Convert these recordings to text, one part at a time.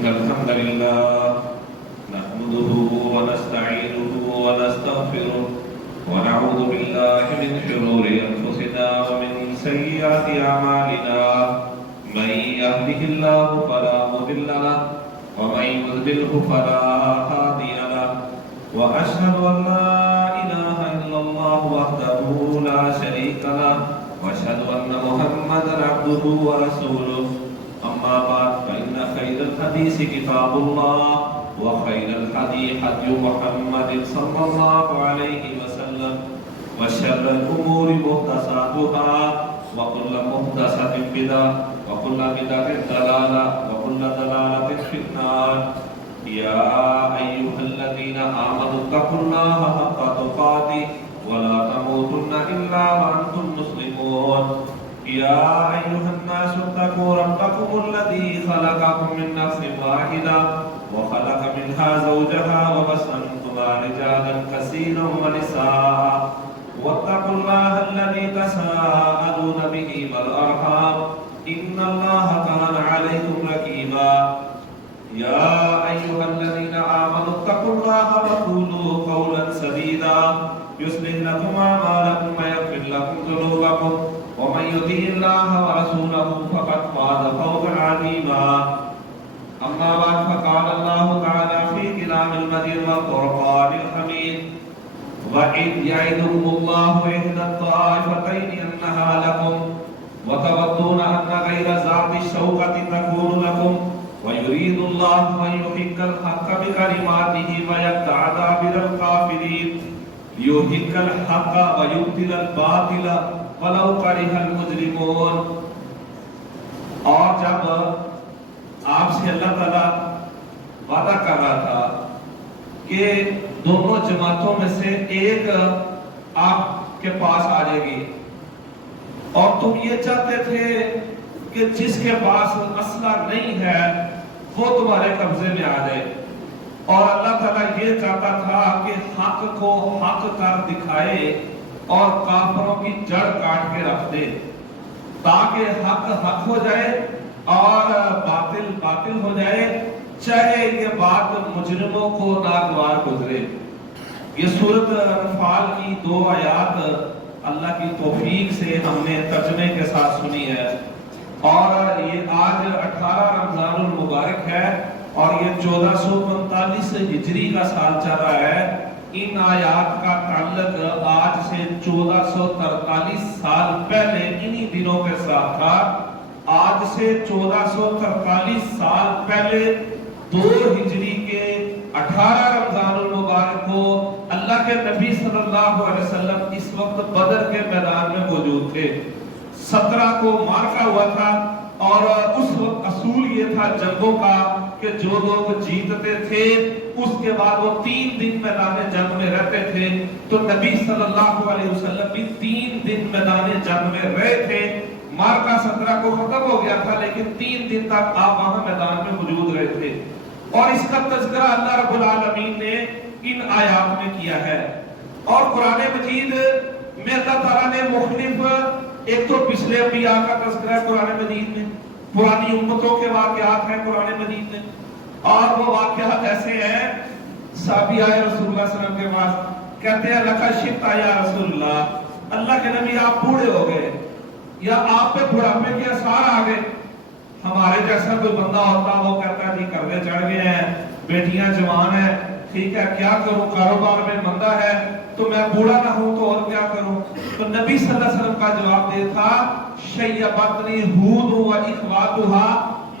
إن الحمد لله نحمده ونستعينه ونستغفره ونعوذ بالله من شرور أنفسنا ومن سيئات أعمالنا من يهده الله فلا مضل له ومن يضلله فلا هادي له وأشهد أن لا إله إلا الله وحده لا شريك له وأشهد أن محمدا عبده ورسوله أما بعد فإن خير الحديث كتاب الله وخير الهدي هدي محمد صلى الله عليه وسلم وشر الأمور محدثاتها وكل محدثة بدعة وكل بدعة ضلالة وكل ضلالة في النار يا أيها الذين آمنوا اتقوا الله حق تقاته ولا تموتن إلا وأنتم مسلمون يا أيها الناس اتقوا ربكم الذي خلقكم من نفس واحدة وخلق منها زوجها وبث منهما رجالا كثيرا ونساء واتقوا الله الذي تساءلون به والأرحام إن الله كان عليكم رقيبا يا أيها الذين آمنوا اتقوا الله وقولوا قولا سديدا يصلح لكم أعمالكم ويغفر لكم ذنوبكم ومن يطع الله ورسوله فقد فاز فوزا عظيما أما بعد فقال الله تعالى في كلام المجيد والفرقان الحميد وإذ يعدكم الله إحدى الطائفتين أنها لكم وتودون أن غير ذات الشوكة تكون لكم ويريد الله أن يحق الحق بكلماته ويقطع دابر الكافرين ليحق الحق ويبطل الباطل ولو كره المجرمون. اور جب آپ سے اللہ تعالیٰ وعدہ کر رہا تھا کہ دونوں جماعتوں میں سے ایک آپ کے پاس آ جائے گی اور تم یہ چاہتے تھے کہ جس کے پاس اسلحہ نہیں ہے وہ تمہارے قبضے میں آ جائے، اور اللہ تعالیٰ یہ چاہتا تھا کہ حق کو حق کر دکھائے اور کافروں کی جڑ کاٹ کے رکھ دے تاکہ حق حق ہو جائے اور باطل باطل ہو جائے، چاہے یہ بات مجرموں کو ناگوار گزرے۔ یہ سورۃ انفال کی 2 آیات اللہ کی توفیق سے ہم نے ترجمے کے ساتھ سنی ہے، اور یہ آج 18 رمضان المبارک ہے اور یہ 1445 ہجری کا سال چل رہا ہے۔ ان آیات کا تعلق آج سے 1443 سال پہلے انہی دنوں کے ساتھ تھا۔ آج سے 1443 سال پہلے 2 ہجری کے 18 رمضان المبارک کو اللہ کے نبی صلی اللہ علیہ وسلم اس وقت بدر کے میدان میں موجود تھے۔ 17 کو مارکا ہوا تھا اور اس وقت اصول یہ تھا جنگوں کا کہ جو لوگ جیتتے تھے اس کے بعد وہ 3 دن میدان جنگ میں رہتے تھے، تو نبی صلی اللہ علیہ وسلم بھی 3 دن میدان جنگ میں رہے تھے۔ مارکا 17 کو ختم ہو گیا تھا لیکن 3 دن تک آپ وہاں میدان میں موجود رہے تھے، اور اس کا تذکرہ اللہ رب العالمین نے ان آیات میں کیا ہے۔ اور قرآن مجید میں اللہ تعالیٰ نے مختلف، ایک تو پچھلے انبیاء کا تذکرہ ہے قرآن مجید میں، پرانی امتوں کے واقعات ہیں قرآن مجید میں، اور وہ واقعات ایسے ہیں صحابی آئے رسول اللہ صلی اللہ علیہ وسلم کے پاس، کہتے ہیں لکا شفتا یا رسول اللہ، اللہ کے نبی آپ بوڑھے ہو گئے یا آپ پہ بڑھاپے کے اثار آ گئے۔ ہمارے جیسا کوئی بندہ ہوتا وہ کہتا ہے جی قرضے چڑھ گئے ہیں، بیٹیاں جوان ہیں، ٹھیک ہے کیا کروں، کاروبار میں مندہ ہے، تو میں بوڑھا نہ ہوں تو اور کیا کروں؟ تو نبی صلی اللہ علیہ وسلم کا جواب یہ تھا شیبتنی ہود و اخواتھا،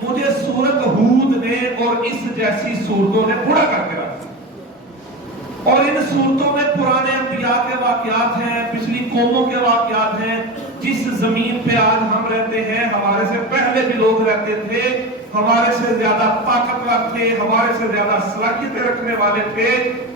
مجھے سورت ہود نے اور اس جیسی سورتوں نے بوڑھا کر کے رکھا، اور ان سورتوں میں پرانے انبیاء کے واقعات ہیں، پچھلی قوموں کے واقعات ہیں۔ جس زمین پہ آج ہم رہتے ہیں ہمارے سے پہلے بھی لوگ رہتے تھے، ہمارے سے زیادہ طاقتور تھے، ہمارے سے زیادہ صلاحیتیں رکھنے والے تھے،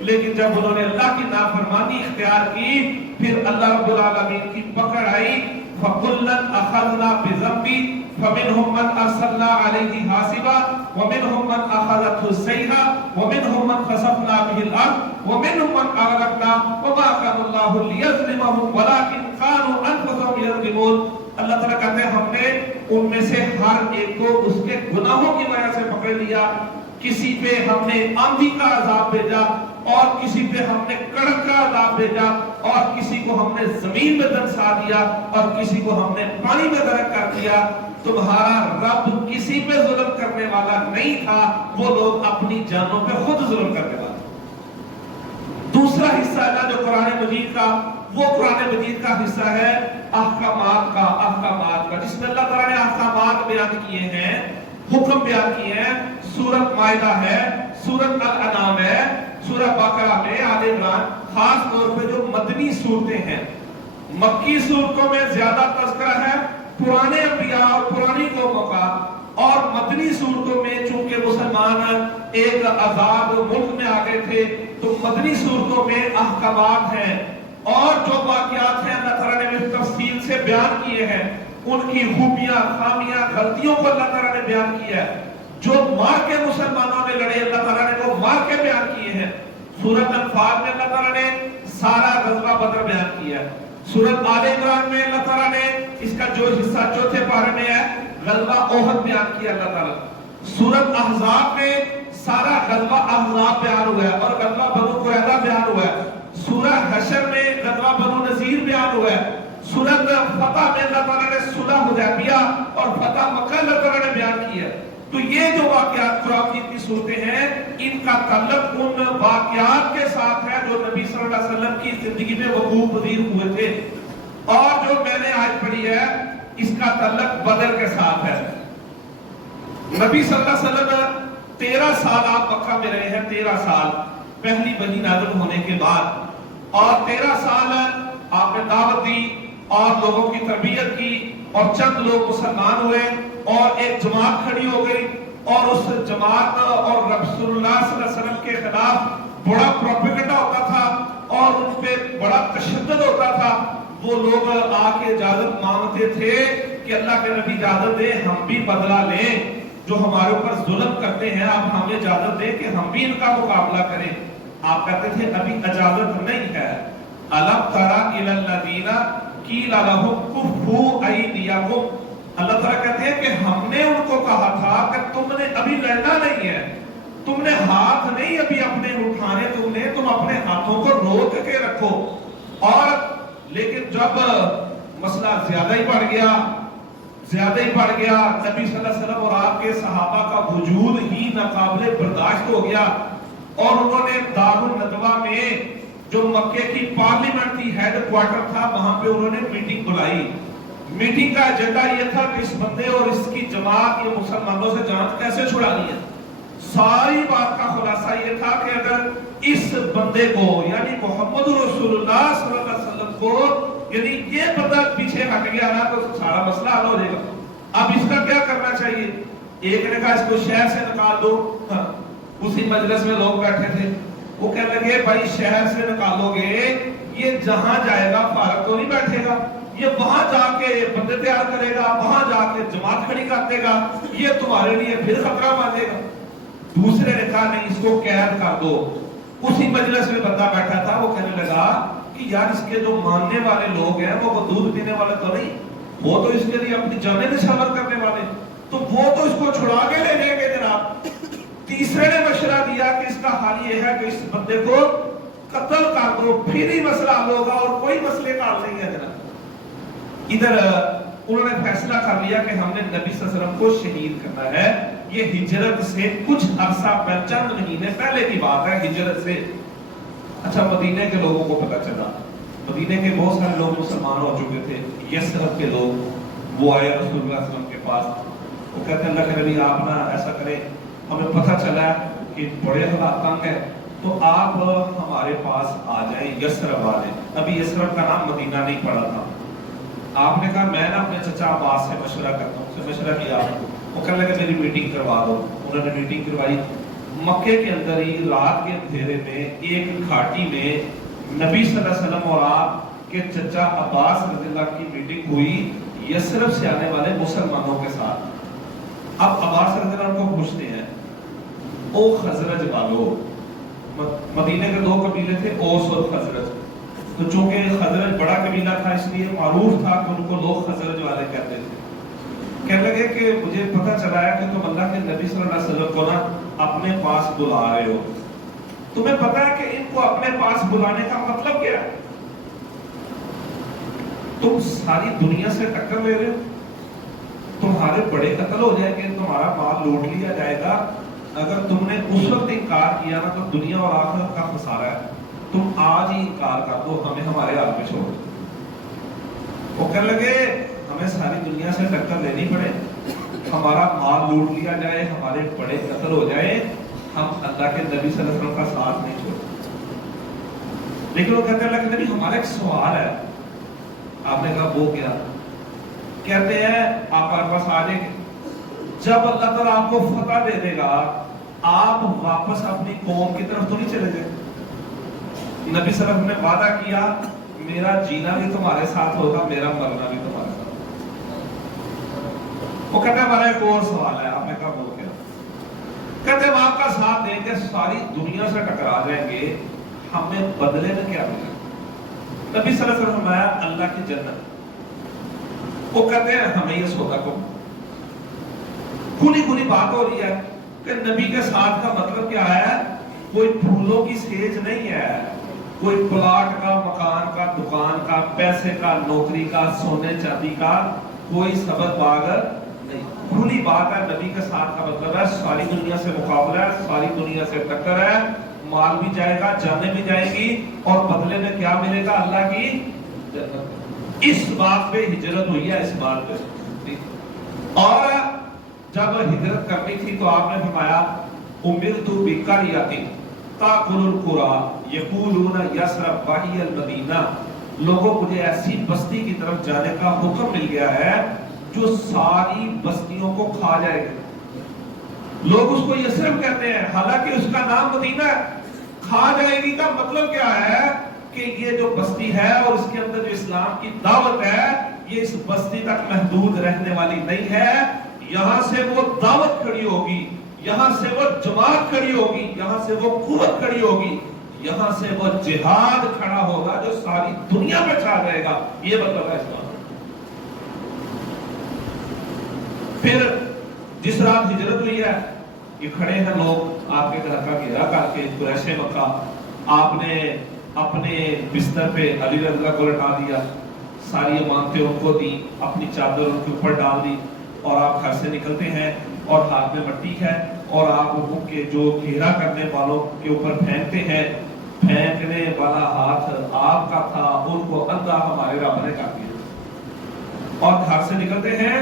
لیکن جب انہوں نے اللہ کی نافرمانی اختیار کی پھر اللہ رب العالمین کی پکڑ آئی۔ فَكُلًّا أَخَذْنَا بِذَنبِهِ فَمِنْهُمْ مَنْ أَرْسَلْنَا عَلَيْهِ حَاصِبًا وَمِنْهُمْ مَنْ أَخَذَتْهُ الصَّيْحَةُ وَمِنْهُمْ مَنْ خَسَفْنَا بِهِ الْأَرْضَ وَمِنْهُمْ مَنْ أَغْرَقْنَا وَمَا كَانَ اللَّهُ لِيَظْلِمَهُمْ وَلَكِنْ كَانُوا أَنفُسَهُمْ يَظْلِمُونَ۔ اللہ تعالیٰ کہتے ہیں ہم نے ان میں سے ہر ہر ایک کو اس کے گناہوں کی وجہ سے پکڑ لیا. کسی پہ ہم نے آندھی کا عذاب بھیجا اور کسی پہ ہم نے کڑک کا عذاب بھیجا اور کسی کو ہم نے زمین میں دنسا دیا اور کسی کو ہم نے پانی میں غرق کر دیا. تمہارا رب کسی پہ ظلم کرنے والا نہیں تھا, وہ لوگ اپنی جانوں پہ خود ظلم کرنے والا. دوسرا حصہ ہے جو قرآن مجید کا, وہ قرآن مجید کا حصہ ہے احکامات کا جس میں اللہ تعالیٰ نے احکامات بیان کیے ہیں, حکم بیان کیے ہیں. سورۃ مائدہ ہے, سورۃ الانعام ہے, سورہ بقرہ میں, آل عمران, خاص طور پہ جو مدنی صورتیں ہیں. مکی صورتوں میں زیادہ تذکرہ ہے پرانے انبیاء اور پرانی قوموں کا, اور مدنی صورتوں میں چونکہ مسلمان ایک آزاد ملک میں آ گئے تھے تو مدنی صورتوں میں احکامات ہیں اور جو واقعات ہیں اللہ تعالیٰ نے تفصیل سے بیان کیے ہیں. ان کی خوبیاں, خامیاں, غلطیوں کو اللہ تعالیٰ نے بیان کیا ہے. جو مار کے مسلمانوں نے لڑے اللہ تعالیٰ نے وہ مار کے بیان کیے ہیں. سورۃ انفال میں اللہ تعالیٰ نے سارا غزوہ بدر بیان کیا ہے. سورۃ آل عمران میں اللہ تعالیٰ نے اس کا جو حصہ چوتھے پارے میں ہے غزوہ احد بیان کیا اللہ تعالیٰ. سورۃ احزاب میں سارا غزوہ احزاب بیان ہوا ہے اور غزوہ بنو قریظہ بیان ہوا ہے. سورہ حشر میں غزوہ بنو نذیر بیان ہوا ہے. سورۃ فتح میں اللہ تعالیٰ نے صلح حدیبیہ اور فتح مکہ اللہ تعالیٰ نے بیان کیا. تو یہ جو واقعات قرآن کی صورتیں ہیں ان کا تعلق ان واقعات کے ساتھ ہے جو نبی صلی اللہ علیہ وسلم کی زندگی میں وقوع پذیر ہوئے تھے. اور جو میں نے آج پڑھی ہے اس کا تعلق بدر کے ساتھ ہے. نبی صلی اللہ علیہ وسلم 13 سال آپ مکہ میں رہے ہیں, 13 سال پہلی وحی نازل ہونے کے بعد, اور 13 سال آپ نے دعوت دی اور لوگوں کی تربیت کی اور چند لوگ مسلمان ہوئے اور ایک جماعت کھڑی ہو گئی اور اس جماعت اور رسول اللہ صلی اللہ علیہ وسلم کے خلاف بڑا پروپیگنڈا ہوتا تھا اور ان پہ بڑا تشدد ہوتا تھا. وہ لوگ آ کے اجازت مانگتے تھے کہ اللہ کے نبی اجازت دے ہم بھی بدلہ لیں, جو ہمارے اوپر ظلم کرتے ہیں آپ ہمیں اجازت دیں کہ ہم بھی ان کا مقابلہ کریں. آپ کہتے تھے ابھی اجازت نہیں ہے. الم تری الی الذین قیل لهم کفوا ایدیکم, اللہ تعالیٰ کہتے ہیں کہ ہم نے ان کو کہا تھا کہ تم نے ابھی لڑنا نہیں ہے, تم نے ہاتھ نہیں ابھی اپنے اٹھانے, تم اپنے ہاتھوں کو روک کے رکھو. اور لیکن جب مسئلہ زیادہ ہی بڑھ گیا نبی صلی اللہ علیہ وسلم اور آپ کے صحابہ کا وجود ہی ناقابل برداشت ہو گیا اور انہوں نے دار الندوہ میں جو مکے کی پارلیمنٹ تھی, ہیڈ کوارٹر تھا, وہاں پہ انہوں نے میٹنگ بلائی. میٹنگ کا ایجنڈا یہ تھا کہ اس بندے اور اس کی جماعت یہ مسلمانوں سے جان کیسے چھڑانی ہے. ساری بات کا خلاصہ یہ تھا کہ اگر اس بندے کو یعنی محمد رسول اللہ صلی اللہ علیہ وسلم کو یعنی یہ بندہ پیچھے ہٹ گیا نا تو سارا مسئلہ حل ہو جائے گا. اب اس کا کیا کرنا چاہیے؟ ایک نے کہا اس کو شہر سے نکال دو. اسی مجلس میں لوگ بیٹھے تھے, وہ کہنے لگے بھائی شہر سے نکالو گے یہ جہاں جائے گا فارغ تو نہیں بیٹھے گا, یہ وہاں جا کے بندے تیار کرے گا, وہاں جا کے جماعت کھڑی کر دے گا, یہ تمہارے لیے پھر خطرہ باندھے گا. دوسرے نے کہا نہیں اس کو قید کر دو. اسی مجلس میں بندہ بیٹھا تھا, وہ کہنے لگا کہ یار اس کے جو ماننے والے لوگ ہیں وہ دودھ پینے والے تو نہیں, وہ تو اس کے لیے اپنی جانیں نچھاور کرنے والے, تو وہ تو اس کو چھڑا کے لے جائیں گے جناب. تیسرے نے مشورہ دیا کہ اس کا حال یہ ہے کہ اس بندے کو قتل کر دو, پھر ہی مسئلہ حل ہوگا اور کوئی مسئلے کا حل نہیں ہے جناب. ادھر انہوں نے فیصلہ کر لیا کہ ہم نے نبی صلی اللہ علیہ وسلم کو شہید کرنا ہے. یہ ہجرت سے کچھ عرصہ چند مہینے پہلے کی بات ہے, ہجرت سے. اچھا مدینے کے لوگوں کو پتا چلا, مدینے کے بہت سارے لوگ مسلمان ہو چکے تھے. یثرب کے لوگ وہ آئے رسول اللہ صلی اللہ علیہ وسلم کے پاس, وہ کہتے ہیں اللہ کے نبی آپ نا ایسا کریں, ہمیں پتہ چلا ہے کہ بڑے حالات تنگ ہے تو آپ ہمارے پاس آ جائیں, یثرب آ جائیں. ابھی یثرب کا نام مدینہ نہیں پڑا تھا. آپ نے کہا میں نا اپنے چچا عباس سے مشورہ کرتا ہوں, سے مشورہ کیا. وہ کہنے لگے میری میٹنگ کروا دو. انہوں نے میٹنگ کروائی. مکے کے اندر ہی رات کے اندھیرے میں ایک گھاٹی میں نبی صلی اللہ علیہ وسلم اور آپ کے چچا عباس رضی اللہ کی میٹنگ ہوئی یثرب سے آنے والے مسلمانوں کے ساتھ. اب عباس رضی اللہ کو پوچھتے ہیں او خزرج والو, مدینے کے دو قبیلے تھے اوس اور خزرج, تو چونکہ خزرج بڑا قبیلہ تھا اس لیے معروف تھا کہ ان کو لوگ خزرج والے کہتے تھے. کہنے لگے کہ مجھے پتہ چلا ہے کہ تم اللہ کے نبی صلی اللہ علیہ وسلم کو نا اپنے پاس بلا رہے ہو، تمہیں پتہ ہے کہ ان کو اپنے پاس بلانے کا مطلب کیا ہے؟ تم ساری دنیا سے ٹکر لے رہے ہو، تمہارے بڑے قتل ہو جائیں گے، تمہارا مال لوٹ لیا جائے گا، اگر تم نے اس وقت انکار کیا نا تو دنیا اور آخرت کا خسارہ ہے، تم آج ہی انکار کر دو، ہمیں ہمارے حال میں چھوڑ دو۔ وہ کہنے لگے ہمیں ساری دنیا سے ٹکر لینی پڑے، ہمارا مال لوٹ لیا جائے، ہمارے بڑے قتل ہو جائے، ہم اللہ کے نبی صلی اللہ علیہ وسلم کا ساتھ نہیں چھوڑتے۔ لیکن وہ کہتے ہیں کہ نبی ہمارا ایک سوال ہے۔ آپ نے کہا وہ کیا؟ کہتے ہیں آپ ہمارے پاس آ جائیں گے، جب اللہ تعالیٰ آپ کو فتح دے دے گا آپ واپس اپنی قوم کی طرف تو نہیں چلے جائیں؟ نبی صلی اللہ علیہ وسلم نے وعدہ کیا میرا جینا بھی تمہارے ساتھ ہوگا، میرا مرنا بھی تمہارے ساتھ۔ وہ کہتے ہیں ہمارا ایک اور سوال ہے۔ آپ نے کہا وہ کیا؟ کہتے ہیں ہم آپ کا ساتھ دیں گے، ساری دنیا سے ٹکرا جائیں گے، ہمیں بدلے میں کیا ملے؟ نبی صلی اللہ علیہ وسلم فرمایا اللہ کی جنت۔ وہ کہتے ہیں ہمیں یہ سودا کو کھلی بات ہو رہی ہے کہ نبی کے ساتھ کا مطلب کیا ہے؟ کوئی پھولوں کی سیج نہیں ہے، کوئی پلاٹ کا، مکان کا، دکان کا، پیسے کا، نوکری کا، سونے چاندی کا کوئی سبز باغ نہیں، کھلی بات ہے۔ نبی کے ساتھ کا مطلب ہے ساری دنیا سے مقابلہ ہے، ساری دنیا سے ٹکر ہے، مال بھی جائے گا، جانیں بھی جائیں گی، اور بدلے میں کیا ملے گا؟ اللہ کی جنت۔ اس بات پہ ہجرت ہوئی ہے، اس بات پہ۔ اور جب ہجرت کرنی تھی تو آپ نے فرمایا امرت بقریۃ تاکل القری یقولون یثرب وہی المدینہ، لوگوں مجھے ایسی بستی کی طرف جانے کا حکم مل گیا ہے جو ساری بستیوں کو کھا جائے گا۔ لوگ اس کو یثرب کہتے ہیں، حالانکہ اس کا نام مدینہ ہے۔ کھا جائے گی کا مطلب کیا ہے کہ یہ جو بستی ہے اور اس کے اندر جو اسلام کی دعوت ہے یہ اس بستی تک محدود رہنے والی نہیں ہے، یہاں سے وہ دعوت کھڑی ہوگی، یہاں سے وہ جماعت کھڑی ہوگی، یہاں سے وہ قوت کھڑی ہوگی، یہاں سے وہ جہاد کھڑا ہوگا جو ساری دنیا میں چھا جائے گا۔ یہ مطلب ہے اسلام۔ پھر جس رات ہجرت ہوئی ہے، یہ کھڑے ہیں لوگ آپ کے گھر کا گھیرا کر کے، قریش مکہ، آپ نے اپنے بستر پہ علی رضی اللہ کو لٹا دیا، ساری امانتیں ان کو دی، اپنی چادر ان کے اوپر ڈال دی، اور آپ گھر سے نکلتے ہیں اور ہاتھ میں مٹی ہے اور آپ ان کے جو گھیرا کرنے والوں کے اوپر پھینکتے ہیں، پھینکنے والا ہاتھ آپ کا تھا، ان کو اللہ ہمارے رب نے کر دیا، اور گھر سے نکلتے ہیں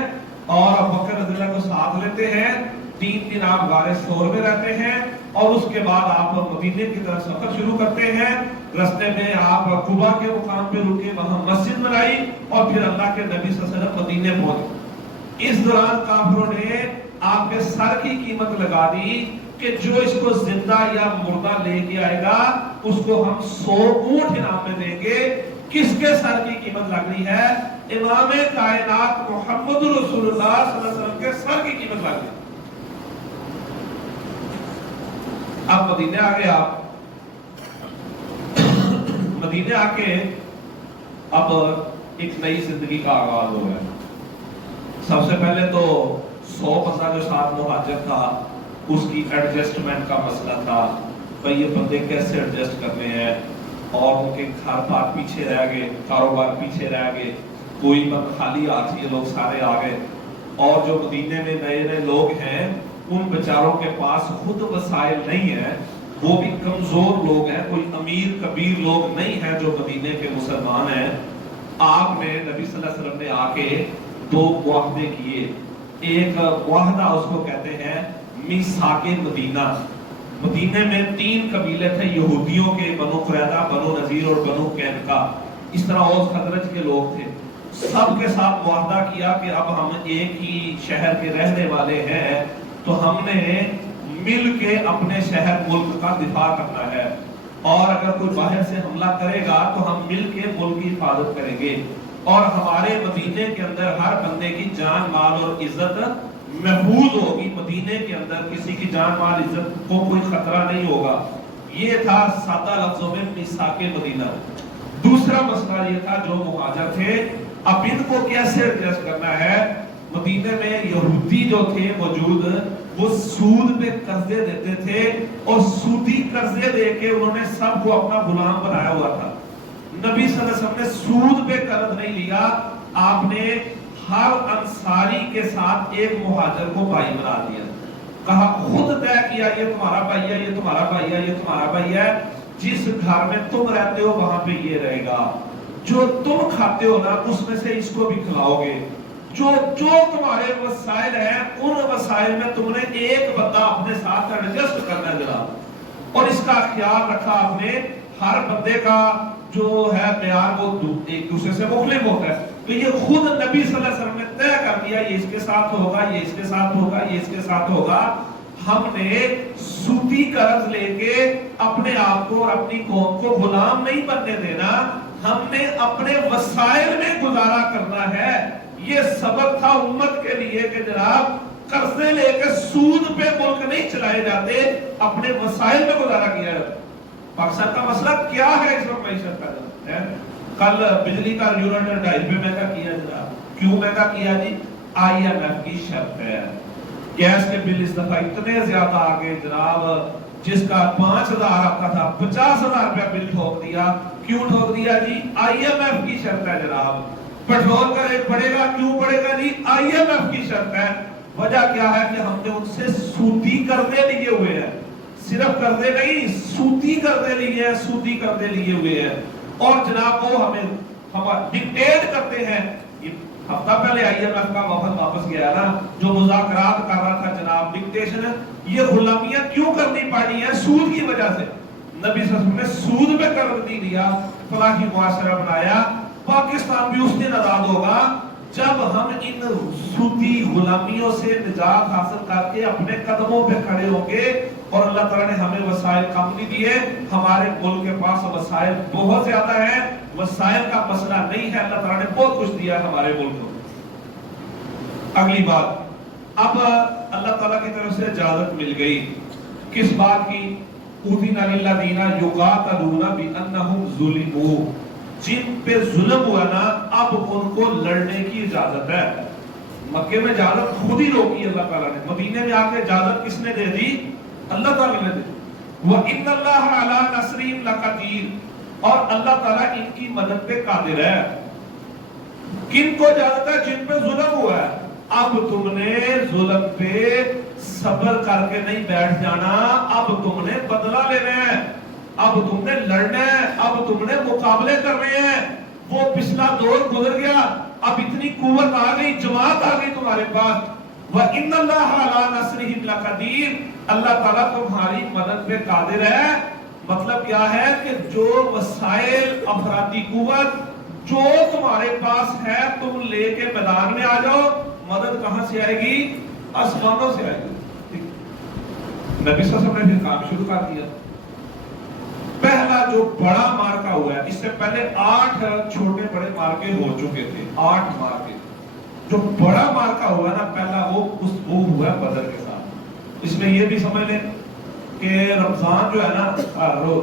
اور ابو بکر رضی اللہ کو ساتھ لیتے ہیں۔ 3 دن آپ غار ثور میں رہتے ہیں اور اس کے بعد آپ مدینے کی طرف سفر شروع کرتے ہیں۔ رستے میں آپ قبا کے مقام پہ رکے، وہاں مسجد بنائی، اور پھر اللہ کے نبی صلی اللہ علیہ وسلم مدینے پہنچے۔ اس دوران کافروں نے آپ کے سر کی قیمت لگا دی کہ جو اس کو زندہ یا مردہ لے کے آئے گا اس کو ہم 100 اونٹ انعام میں دیں گے۔ کس کے سر کی قیمت لگ رہی ہے؟ امام کائنات محمد رسول اللہ صلی اللہ علیہ وسلم کے سر کی قیمت لگ رہی ہے۔ اب مدینے آگے، آپ مدینے آ کے اب ایک نئی زندگی کا آغاز ہو رہا ہے۔ سب سے پہلے تو 100 بندہ جو ساتھ مہاجر تھا اس کی ایڈجسٹمنٹ کا مسئلہ تھا، بھئی یہ بندے کیسے ایڈجسٹ کرنے ہیں، اور ان کے گھر بار پیچھے رہ گئے، کاروبار پیچھے رہ گئے، کوئی بند خالی آتی ہے، لوگ سارے آ گئے، اور جو مدینے میں نئے نئے لوگ ہیں ان بیچاروں کے پاس خود وسائل نہیں ہیں، وہ بھی کمزور لوگ ہیں، کوئی امیر کبیر لوگ نہیں ہیں جو مدینے کے مسلمان ہیں۔ آپ نے نبی صلی اللہ علیہ وسلم نے آ کے 2 معاہدے کیے۔ ایک معاہدہ اس کو کہتے ہیں میثاق مدینہ۔ مدینے میں 3 قبیلے تھے یہودیوں کے، بنو قریظہ، بنو نذیر اور بنو قینقاع، اس طرح اوس خزرج کے لوگ تھے۔ سب کے ساتھ معاہدہ کیا کہ اب ہم ایک ہی شہر کے رہنے والے ہیں تو ہم نے مل کے اپنے شہر ملک کا دفاع کرنا ہے، اور اگر کوئی باہر سے حملہ کرے گا تو ہم مل کے ملک کی حفاظت کریں گے، اور ہمارے مدینے کے اندر ہر بندے کی جان مال اور عزت محفوظ ہوگی، مدینے کے اندر کسی کی جان مال عزت کو کوئی خطرہ نہیں ہوگا۔ یہ تھا سادہ لفظوں میں میثاق مدینہ۔ دوسرا مسئلہ یہ تھا جو مہاجر تھے اب ان کو کیسے ایڈجسٹ کرنا ہے۔ مدینے میں یہودی جو تھے موجود، وہ سود پہ قرضے دیتے تھے اور سودی قرضے دے کے انہوں نے سب کو اپنا غلام بنایا ہوا تھا۔ نبی صلی اللہ علیہ وسلم نے سود پہ قرض نہیں لیا، آپ نے ہر انصاری کے ساتھ ایک مہاجر کو بھائی بنا دیا، کہا خود طے کیا یہ تمہارا بھائی ہے، یہ تمہارا بھائی ہے، یہ تمہارا بھائی ہے، جس گھر میں تم رہتے ہو وہاں پہ یہ رہے گا، جو تم کھاتے ہو نا اس میں سے اس کو بھی کھلاؤ گے، جو تمہارے وسائل ہیں ان وسائل میں تم نے ایک بندہ اپنے ساتھ ایڈجسٹ کرنا ہے جناب۔ اور اس کا خیال رکھا آپ نے، ہر بندے کا جو ہے معیار وہ ایک دوسرے سے مختلف ہوتا ہے، تو یہ خود نبی صلی اللہ علیہ وسلم نے طے کر دیا یہ اس کے ساتھ ہوگا، یہ اس کے ساتھ ہوگا، یہ اس کے ساتھ ہوگا۔ ہم نے سودی قرض لے کے اپنے آپ کو اور اپنی قوم کو غلام نہیں بننے دینا، ہم نے اپنے وسائل میں گزارا کرنا ہے۔ یہ سبق تھا امت کے لیے کہ جناب قرضے لے کے سود پہ ملک نہیں چلائے جاتے، اپنے وسائل میں گزارا کیا جاتا۔ پاکستان کا مسئلہ کیا ہے اس وقت معیشت کا؟ کل بجلی کا یونٹ 2.5 روپے مہنگا کیا جناب، کیوں مہنگا کیا جی؟ IMF کی شرط ہے۔ گیس کے بل اس دفعہ اتنے زیادہ آگے جناب، جس کا 5,000 آتا تھا 50,000 روپیہ بل ٹھوک دیا۔ کیوں ٹھوک دیا جی؟ IMF کی شرط ہے جناب۔ پیٹرول کا ریٹ بڑھے گا، کیوں بڑھے گا جی؟ IMF کی شرط ہے۔ وجہ کیا ہے کہ ہم نے ان سے سودی قرضے لیے ہوئے ہیں، صرف قرضے نہیں سودی قرضے لیے ہیں، سودی قرضے لیے ہوئے ہیں، اور جناب وہ ہمیں ڈکٹیٹ کرتے ہیں۔ ہفتہ پہلے IMF کا وفد واپس گیا نا، جو مذاکرات کر رہا تھا جناب، ڈکٹیشن، یہ غلامیاں کیوں کرنی پڑی ہیں؟ سود کی وجہ سے۔ نبی صلی اللہ علیہ وسلم نے سود پہ قرض نہیں لیا، فلاحی معاشرہ بنایا۔ پاکستان بھی اس دن آزاد ہوگا جب ہم ان سودی غلامیوں سے نجات حاصل کر کے اپنے قدموں پہ کھڑے ہوں گے، اور اللہ تعالیٰ نے ہمیں وسائل کم نہیں دیے، ہمارے ملک کے پاس وسائل بہت زیادہ ہیں، وسائل کا مسئلہ نہیں ہے، اللہ تعالیٰ نے بہت کچھ دیا ہے ہمارے ملک کو۔ اگلی بات، اب اللہ تعالیٰ کی طرف سے اجازت مل گئی کس بات کی؟ اُذِنَ لِلَّذِينَ يُقَاتَلُونَ بِأَنَّهُمْ ظُلِمُوا، جن پہ ظلم ہوا نا اب ان کو لڑنے کی اجازت ہے۔ مکے میں اجازت خود ہی روکی اللہ تعالیٰ نے، مدینے میں آ کے اجازت کس نے دے دی؟ اللہ تعالیٰ نے دے دی۔ وَإِنَّ اللَّهَ عَلَىٰ نَصْرِهِمْ لَقَدِيرٌ، اور اللہ تعالیٰ ان کی مدد پہ قادر ہے۔ کن کو اجازت ہے؟ جن پہ ظلم ہوا ہے۔ اب تم نے ظلم پہ صبر کر کے نہیں بیٹھ جانا، اب تم نے بدلہ لینا ہے، اب تم نے لڑنا ہے، اب تم نے مقابلے کرنے ہیں۔ وہ پچھلا دور گزر گیا، اب اتنی قوت آ گئی، جماعت آ گئی تمہارے پاس۔ وَإِنَّ اللَّهَ عَلَىٰ نَصْرِهِمْ لَقَدِيرٌ، اللہ تعالیٰ تمہاری مدد پہ قادر ہے۔ مطلب کیا ہے کہ جو وسائل، افرادی قوت جو تمہارے پاس ہے تم لے کے میدان میں آ جاؤ، مدد کہاں سے آئے گی؟ آسمانوں سے آئے گی۔ نبی صلی اللہ علیہ وسلم نے پھر کام شروع کر دیا۔ پہلا جو بڑا مارکا ہوا ہے، اس سے پہلے 8 چھوٹے بڑے مارکے ہو چکے تھے، 8 مارکے۔ جو بڑا مارکا ہوا نا پہلا، وہ ہوا ہے بدر کے ساتھ۔ اس میں یہ بھی سمجھ لیں کہ رمضان جو ہے نا،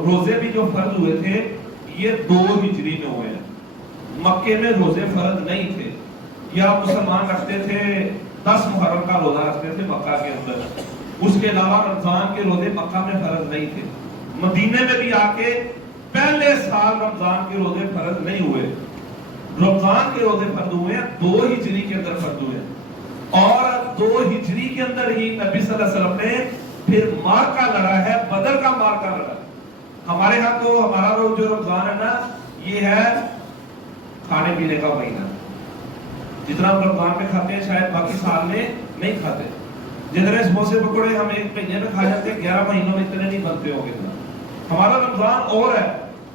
روزے بھی جو فرض ہوئے تھے یہ 2 ہجری میں ہوئے ہیں۔ مکے میں روزے فرض نہیں تھے، یا مسلمان رکھتے تھے 10 محرم کا روزہ رکھتے تھے مکہ کے اندر، اس کے علاوہ رمضان کے روزے مکہ میں فرض نہیں تھے۔ مدینے میں بھی آ کے پہلے سال رمضان کے روزے فرض نہیں ہوئے، رمضان کے روزے فرض ہوئے ہیں 2 ہجری کے اندر فرض ہوئے ہیں، اور 2 ہجری کے اندر ہی نبی صلی اللہ علیہ وسلم نے پھر مارکا لڑا ہے، بدر کا مارکا لڑا۔ ہمارے ہاں تو ہمارا جو رمضان ہے نا، یہ ہے کھانے پینے کا مہینہ، جتنا ہم رمضان میں کھاتے ہیں شاید باقی سال میں نہیں کھاتے۔ جتنے سموسے پکوڑے ہم ایک مہینے میں کھا جاتے ہیں، 11 مہینوں میں اتنے نہیں بنتے ہوں گے۔ ہمارا رمضان اور ہے،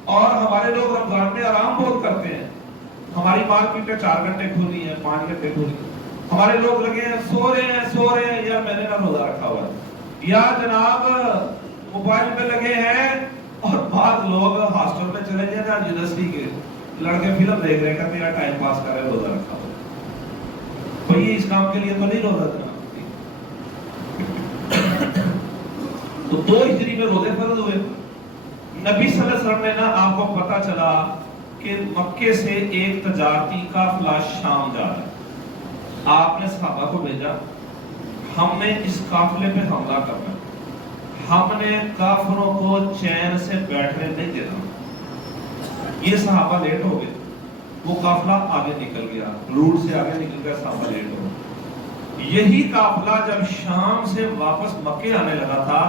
اور ہمارے لوگ رمضان میں آرام بہت کرتے ہیں۔ ہماری مارکیٹیں 4 گھنٹے کھلی ہیں، 5 گھنٹے کھلی ہیں، ہمارے لوگ لگے ہیں سو رہے ہیں، یا میں نے نہ روزہ رکھا ہوا ہے، یا جناب موبائل پہ لگے ہیں، اور بعض لوگ ہاسٹل میں چلے جائیں نا، یونیورسٹی کے لڑکے فلم دیکھ رہے ہیں کہ میرا ٹائم پاس کر رہے، روزہ رکھا ہوا۔ بھئی اس کام کے لیے تو نہیں روزہ دینا۔ تو 2 ہجری میں روزے فرض ہوئے۔ نبی صلی اللہ علیہ وسلم نے نا، آپ کو پتا چلا کہ مکے سے ایک تجارتی قافلہ شام جا رہا ہے، آپ نے صحابہ کو بھیجا، ہم نے اس قافلے پہ حملہ کرنا، ہم نے کافروں کو چین سے بیٹھنے نہیں دینا۔ یہ صحابہ لیٹ ہو گئے، وہ قافلہ آگے نکل گیا، روٹ سے آگے نکل گیا، صحابہ لیٹ ہو گئے۔ یہی قافلہ جب شام سے واپس مکے آنے لگا تھا،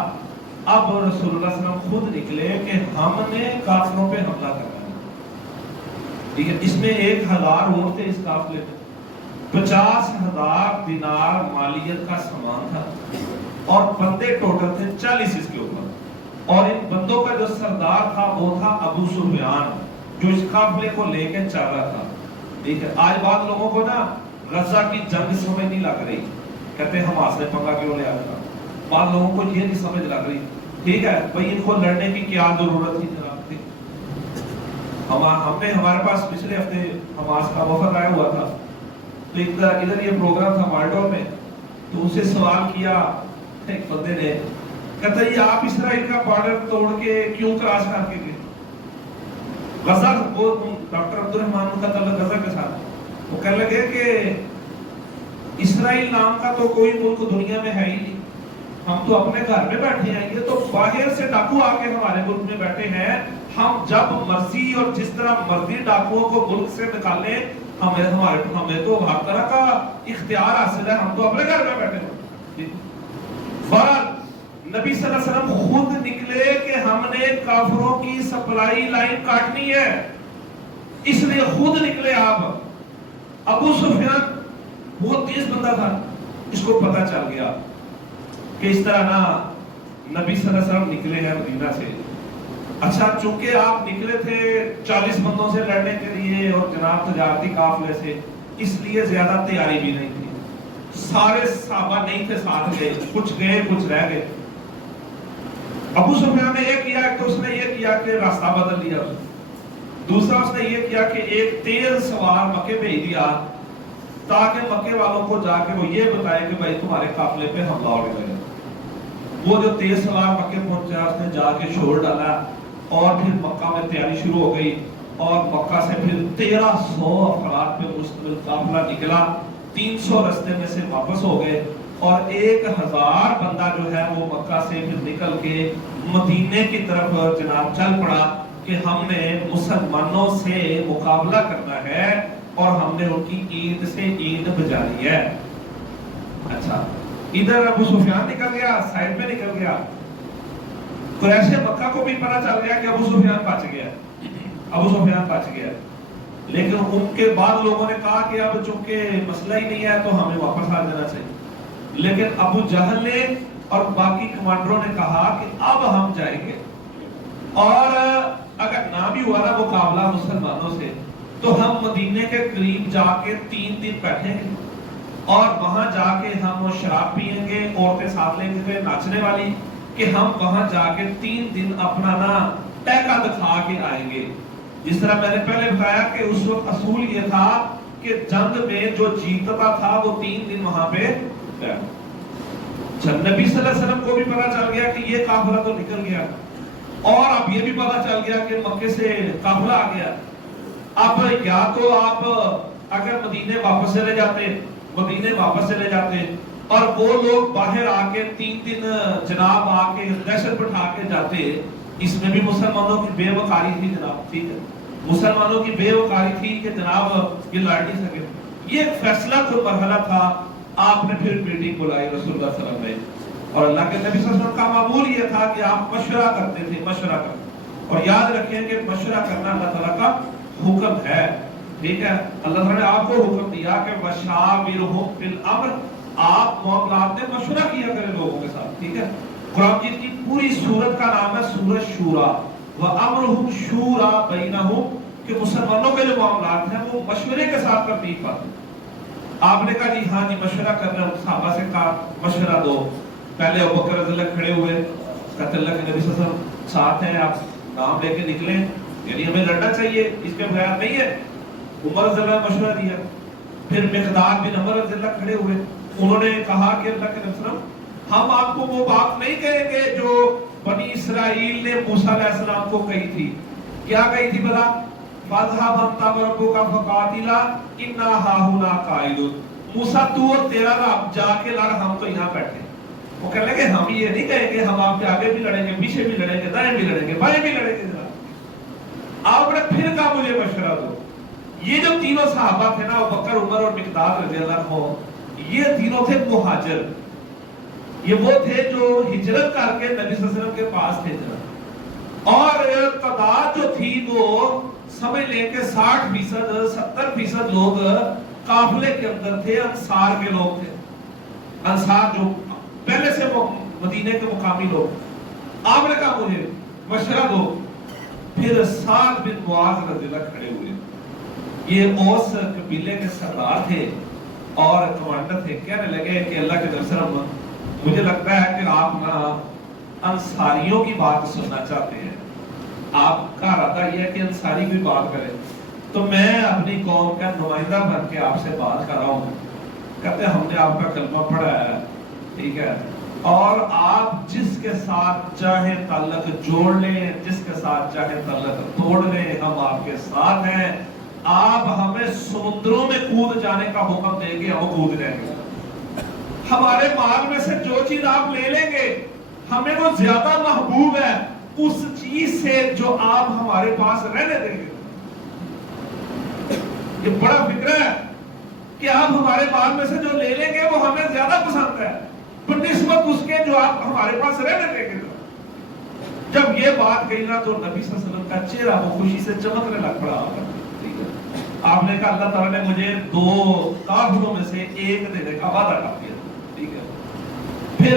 اب رسول اللہ صلی اللہ علیہ وسلم خود نکلے کہ ہم نے کافروں پہ حملہ کرنا ہے۔ ٹھیک ہے، اس میں 1000 اونٹ تھے، اس قافلے میں 50,000 دینار مالیت کا سامان تھا، اور بندے ٹوٹل تھے 40 اس کے اوپر۔ اور ان بندوں کا جو سردار تھا وہ تھا ابو سفیان، جو اس قافلے کو لے کے چل رہا تھا۔ ٹھیک ہے، آج بعض لوگوں کو نا غزہ کی جنگ سمجھ نہیں لگ رہی، کہتے ہیں حماس نے پنگا کیوں لیا تھا، بعض لوگوں کو یہ نہیں سمجھ لگ رہی۔ ٹھیک ہے بھائی، ان کو لڑنے کی کیا ضرورت تھی جناب؟ ہم نے ہمارے پاس پچھلے ہفتے حماس کا وفد آیا ہوا تھا، تو ادھر یہ پروگرام تھا مالٹو میں، تو اسے سوال کیا ایک بندے نے، کہتا ہے آپ اسرائیل کا بارڈر توڑ کے کیوں کراس کر کے گئے؟ غزہ، وہ ڈاکٹر عبد الرحمان کا تعلق غزہ کے ساتھ، وہ کہنے لگے کہ اسرائیل نام کا تو کوئی ملک دنیا میں ہے ہی نہیں، ہم تو اپنے گھر میں بیٹھے ہیں، یہ تو باہر سے ڈاکو آ کے ہمارے ملک میں بیٹھے ہیں، ہم جب مرضی اور جس طرح مرضی ڈاکوؤں کو ملک سے نکالیں، ہمیں تو ہر طرح کا اختیار حاصل ہے، ہم تو اپنے گھر میں بیٹھے ہیں۔ بہرحال نبی صلی اللہ علیہ وسلم خود نکلے کہ ہم نے کافروں کی سپلائی لائن کاٹنی ہے، اس لیے خود نکلے آپ۔ ابو سفیان بہت تیز بندہ تھا، اس کو پتہ چل گیا کہ اس طرح نا نبی صلی اللہ علیہ وسلم نکلے ہیں مدینہ سے۔ اچھا، چونکہ آپ نکلے تھے 40 بندوں سے لڑنے کے لیے اور جناب تجارتی قافلے سے، اس لیے زیادہ تیاری بھی نہیں تھی، سارے صحابہ نہیں تھے ساتھ گئے، کچھ گئے کچھ رہ گئے۔ ابو سفیان نے یہ کیا کہ اس نے یہ کیا کہ راستہ بدل دیا، دوسرا اس نے یہ کیا کہ ایک تیز سوار مکے بھیج دیا تاکہ مکے والوں کو جا کے وہ یہ بتائے کہ بھائی تمہارے قافلے پہ حملہ ہو گیا۔ وہ جو تیز سوار مکے پہنچا، اس نے جا کے شور ڈالا، اور پھر مکہ میں تیاری شروع ہو گئی، اور مکہ سے پھر 1300 افراد پہ مشتمل قافلہ نکلا، 300 رستے میں سے واپس ہو گئے، اور 1000 بندہ جو ہے وہ مکہ سے پھر نکل کے مدینے کی طرف جناب چل پڑا کہ ہم نے مسلمانوں سے مقابلہ کرنا ہے اور ہم نے ان کی عید سے عید بجانی ہے۔ اچھا، ادھر ابو سفیان نکل گیا، سائڈ میں نکل گیا، قریش مکہ کو بھی پتہ چل گیا کہ ابو سفیان بچ گیا، ابو سفیان بچ گیا، لیکن ان کے بعد لوگوں نے کہا کہ اب چونکہ مسئلہ ہی نہیں ہے تو ہمیں واپس آ جانا چاہیے۔ لیکن ابو جہل نے اور باقی کمانڈروں نے کہا کہ اب ہم جائیں گے، اور اگر نہ بھی ہوا نا مقابلہ مسلمانوں سے تو ہم مدینے کے قریب جا کے 3 دن بیٹھیں گے، اور وہاں جا کے ہم شراب پئیں گے، عورتیں ساتھ لیں گے ناچنے والی، کہ ہم وہاں جا کے 3 دن اپنا نا ٹیکا دکھا کے آئیں گے۔ جس طرح میں نے پہلے بتایا کہ اس وقت اصول یہ تھا کہ جنگ میں جو جیتتا تھا وہ 3 دن وہاں پہ گیا۔ نبی صلی اللہ علیہ وسلم کو بھی پتہ چل گیا کہ یہ قافلہ تو نکل گیا، اور اب یہ بھی پتہ چل گیا کہ مکے سے قافلہ آ گیا۔ اب یا تو آپ اگر مدینے واپس چلے جاتے اور وہ لوگ باہر آ کے 3 دن جناب آ کے دہشت بٹھا کے جاتے، اس میں بھی مسلمانوں کی بے وقاری تھی جناب، ٹھیک ہے، مسلمانوں کی بے وقاری تھی کہ جناب یہ لڑ نہیں سکے۔ یہ ایک فیصلہ کن مرحلہ تھا۔ آپ نے پھر میٹنگ بلائی رسول اللہ صلی اللہ علیہ وسلم، اور اللہ کے نبی صلی اللہ علیہ وسلم کا معمول یہ تھا کہ آپ مشورہ کرتے تھے، مشورہ کرتے، اور یاد رکھیں کہ مشورہ کرنا اللہ تعالیٰ کا حکم ہے، ٹھیک ہے۔ اللہ تعالیٰ نے آپ کو حکم دیا کہ وَشَاوِرْهُمْ فِي الْأَمْرِ، آپ معاملات میں مشورہ کیا کریں لوگوں کے ساتھ، ٹھیک ہے۔ قرآن مجید کی پوری سورت کا نام ہے سورۃ شورا، وَأَمْرُهُمْ شُورَىٰ بَيْنَهُمْ، کہ مسلمانوں کے جو معاملات ہیں وہ مشورے کے ساتھ ترتیب پاتے ہیں۔ آپ نے کہا جی ہاں جی مشورہ کرنا، صحابہ سے کہا مشورہ دو۔ پہلے ابوبکر رضی اللہ کھڑے ہوئے، کہتے اللہ کے نبی صلی اللہ علیہ وسلم ساتھ ہیں، آپ نام لے کے نکلیں، یعنی ہمیں لڑنا چاہیے، اس کے بغیر نہیں ہے۔ عمر رضی اللہ نے مشورہ دیا، پھر مقداد بن عمر رضی اللہ کھڑے ہوئے، انہوں نے کہا کہ اللہ کے نبی صلی اللہ علیہ وسلم ہم آپ کو وہ بات نہیں کہیں گے جو بنی اسرائیل نے موسیٰ علیہ السلام کو کہی تھی۔ کیا کہی تھی بلا؟ فَاذْهَبْ أَنْتَ وَرَبُّكَ فَقَاتِلَا إِنَّا هَاهُنَا قَاعِدُونَ۔ موسیٰ تو اور تیرا رب جا کے لڑ، ہم تو یہاں بیٹھے۔ وہ کہنے لگے ہم یہ نہیں کہیں گے، ہم آپ کے آگے بھی لڑیں گے، پیچھے بھی لڑیں گے، دائیں بھی لڑیں گے، بائیں بھی لڑیں گے۔ آپ نے پھر کہا مجھے مشورہ دو۔ یہ جو تینوں صحابہ تھے نا، بکر، عمر اور مقداد رضی اللہ عنہ، یہ تینوں تھے مہاجر۔ یہ وہ تھے جو ہجرت کر کے نبی صلی اللہ علیہ وسلم کے پاس تھے، اور تعداد جو تھی وہ سمجھ لیں کہ 60% 70% لوگ قافلے کے اندر تھے، انصار کے لوگ تھے، انصار جو پہلے سے مدینے کے مقامی لوگ۔ آپ نے کہا مجھے مشورہ دو۔ پھر سعد بن معاذ رضی اللہ کھڑے ہوئے، یہ اوس قبیلے کے سردار تھے اور کمانڈر تھے۔ کہنے لگے کہ اللہ کے درسرم، مجھے لگتا ہے کہ آپ نا انصاریوں کی بات سننا چاہتے ہیں، آپ کا ارادہ یہ ہے کہ انصاری کی بات کریں، تو میں اپنی قوم کا نمائندہ بن کے آپ سے بات کر رہا ہوں۔ کہتے ہیں ہم نے آپ کا کلمہ پڑھا ہے، ٹھیک ہے، اور آپ جس کے ساتھ چاہے تعلق جوڑ لیں، جس کے ساتھ چاہے تعلق توڑ لیں، ہم آپ کے ساتھ ہیں۔ آپ ہمیں سمندروں میں کود جانے کا حکم دیں گے، ہم کود جائیں گے۔ ہمارے مال میں سے جو چیز آپ لے لیں گے، ہمیں وہ زیادہ محبوب ہے اس چیز سے جو آپ ہمارے پاس رہنے دیں گے۔ یہ بڑا فکر ہے کہ آپ ہمارے مال میں سے جو لے لیں گے وہ ہمیں زیادہ پسند ہے بنسبت اس کے جو آپ ہمارے پاس رہنے دیں گے۔ جب یہ بات کہی نا تو نبی صلی اللہ علیہ وسلم کا چہرہ وہ خوشی سے چمکنے لگ پڑا۔ آپ نے کہا اللہ تعالیٰ نے مجھے 2 کافروں میں سے ایک دینے کا وعدہ کر دیا، ٹھیک ہے۔ پھر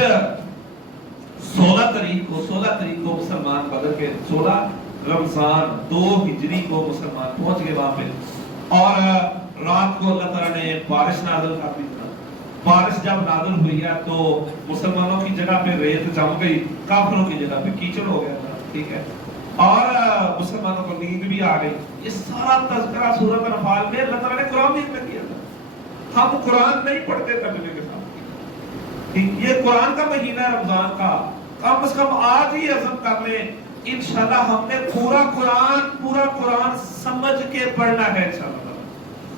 16 تاریخ کو مسلمان بدر کے 16 رمضان 2 ہجری کو مسلمان پہنچ گئے وہاں پہ، اور رات کو اللہ تعالیٰ نے بارش نازل کر دی۔ بارش جب نازل ہوئی ہے تو مسلمانوں کی جگہ پہ ریت جم گئی، کافروں کی جگہ پہ کیچڑ ہو گیا تھا، ٹھیک ہے، اور مسلمانوں کو نیند بھی آ گئی۔ یہ سارا تذکرہ سورۃ انفال میں اللہ تعالیٰ نے قرآن میں کیا تھا۔ ہم قرآن نہیں پڑھتے ترجمے کے ساتھ، یہ قرآن کا مہینہ ہے رمضان کا، کم از کم آج ہی عزم کر لیں انشاءاللہ ہم نے پورا قرآن سمجھ کے پڑھنا ہے۔ انشاءاللہ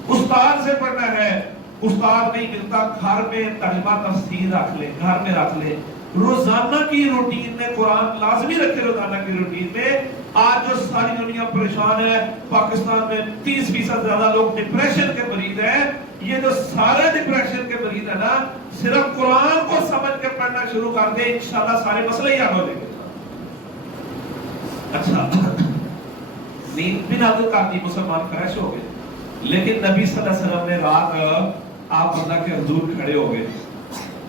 استاد سے پڑھنا ہے، استاد نہیں ملتا گھر میں ترجمہ تفسیر رکھ لے، گھر میں رکھ لے، روزانہ کی روٹین میں قرآن لازمی رکھے۔ روزانہ کی روٹین میں آج جو ساری دنیا پریشان ہے، پاکستان میں 30% زیادہ لوگ ڈپریشن کے مریض ہیں، یہ جو سارے ڈپریشن کے مریض ہیں نا، صرف قرآن کو سمجھ کے پڑھنا شروع کر دے، انشاءاللہ سارے مسئلے ہی حل ہو جائیں گے۔ اچھا، نیند بھی نازل کر دی، مسلمان فریش ہو گئے، لیکن نبی صلی اللہ علیہ وسلم نے رات آپ اللہ کے حضور کھڑے ہو گئے۔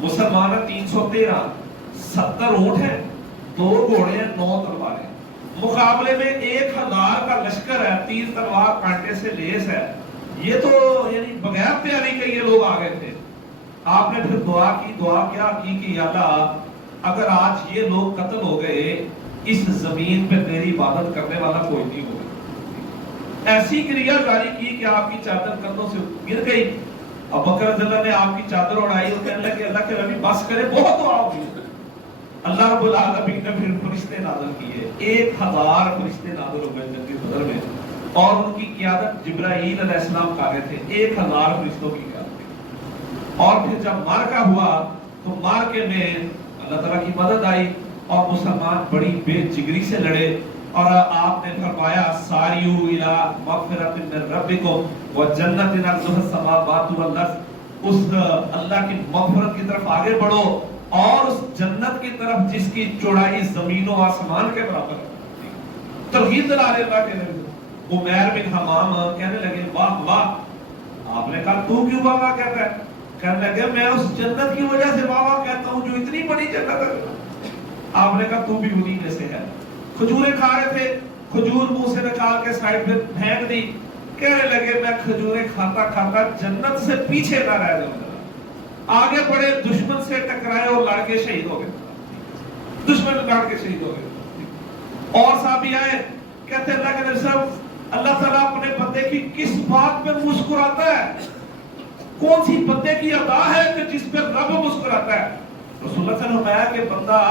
مسلمان 313، 70 اونٹ ہیں، 2 گھوڑے ہیں، 9 تلواریں، مقابلے میں 1000 کا لشکر ہے، 3 تلوار کانٹے سے لیس ہے۔ یہ تو یعنی بغیر تیاری کے یہ لوگ آ گئے تھے۔ آپ نے پھر دعا کیا کی کہ یا اللہ اگر آج یہ لوگ قتل ہو گئے، اس زمین پہ تیری عبادت کرنے والا کوئی نہیں ہوگا۔ ایسی کریا جاری کی کہ آپ کی چادر کندھوں سے گر گئی۔ ابو بکر رضی اللہ نے آپ کی چادر اڑائی اور کہنے لگے اللہ کے نبی بس کرے، بہت دعا ہوگی۔ اللہ رب العالمین نے پھر فرشتے نازل کیے، 1000 فرشتے نازل ہو گئے جنگ بدر میں، اور ان کی قیادت جبرائیل علیہ السلام کر رہے تھے، 1000 فرشتوں کی قیادت۔ اور پھر جب مارکہ ہوا تو مارکے میں اللہ تعالیٰ کی مدد آئی اور مسلمان بڑی بے جگری سے لڑے، اور آپ نے فرمایا ساریو الی مغفرۃ من ربکم وجنۃ عرضها السماوات والارض، اس اللہ کی مغفرت کی طرف آگے بڑھو اور اس جنت کی طرف جس کی چوڑائی زمین و آسمان کے برابر ہے۔ توحید دلال اللہ کے نبی عمیر بن حمام کہنے لگے واہ واہ۔ آپ نے کہا تو کیوں واہ واہ کہتا ہے؟ کہنے لگے میں اس جنت کی وجہ سے واہ واہ کہتا ہوں جو اتنی بڑی جنت ہے۔ آپ نے کہا تو بھی انہی میں سے ہے۔ کھجوریں کھا رہے تھے، کھجور منہ سے نکال کے سائڈ پہ پھینک دی، کہنے لگے میں کھجوریں کھاتا کھاتا جنت سے پیچھے نہ رہ جاؤں۔ آگے بڑھے، دشمن سے ٹکرائے اور لڑ کے شہید ہو گئے، دشمن لڑ کے شہید ہو گئے۔ اور صحابی آئے کہتے ہیں اللہ کے نبی صاحب اللہ تعالیٰ اپنے بندے کی کس بات پہ مسکراتا ہے؟ کون سی بندے کی ادا ہے کہ جس پہ رب مسکراتا ہے؟ رسول اللہ صلی اللہ علیہ وسلم نے فرمایا کہ بندہ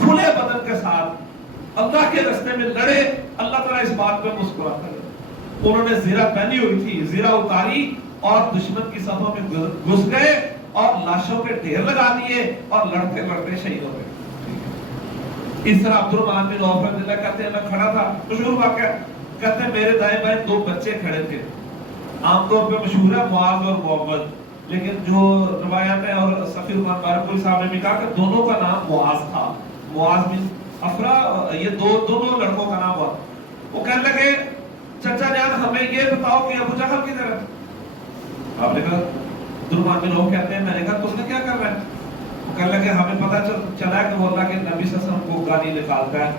کھلے بدن کے ساتھ اللہ کے راستے میں لڑے، اللہ تعالیٰ اس بات پہ مسکراتا ہے۔ انہوں نے زرہ پہنی ہوئی تھی، زرہ اتاری اور دشمن کی صفوں میں گھس گئے اور لاشوں کے ڈھیر لگا دیے اور لڑتے لڑتے شہید ہو گئے۔ اس طرح عبد الرحمن بن عوف رضی اللہ کہتے ہیں میں کھڑا تھا، مشہور واقعہ، کہتے ہیں میرے دائیں بائیں دو بچے کھڑے تھے۔ عام طور پہ مشہور ہے معاذ اور محمد، لیکن جو روایات ہیں اور صفی الرحمان بارکپوری صاحب نے بھی کہا کہ دونوں کا نام معاذ تھا، معاذ بن افرا، یہ دونوں لڑکوں کا نام ہوا۔ وہ کہنے لگے چچا جان ہمیں یہ بتاؤ کہ ابو جہل کدھر ہے؟ آپ نے کہا عبد الرحمن بن عوف کہتے ہیں میں نے کہا تو اس نے کیا کر رہا ہے؟ وہ کہنے لگے ہمیں پتہ چلا کہ وہ اللہ کے نبی صلی اللہ علیہ وسلم کو گالی نکالتا ہے،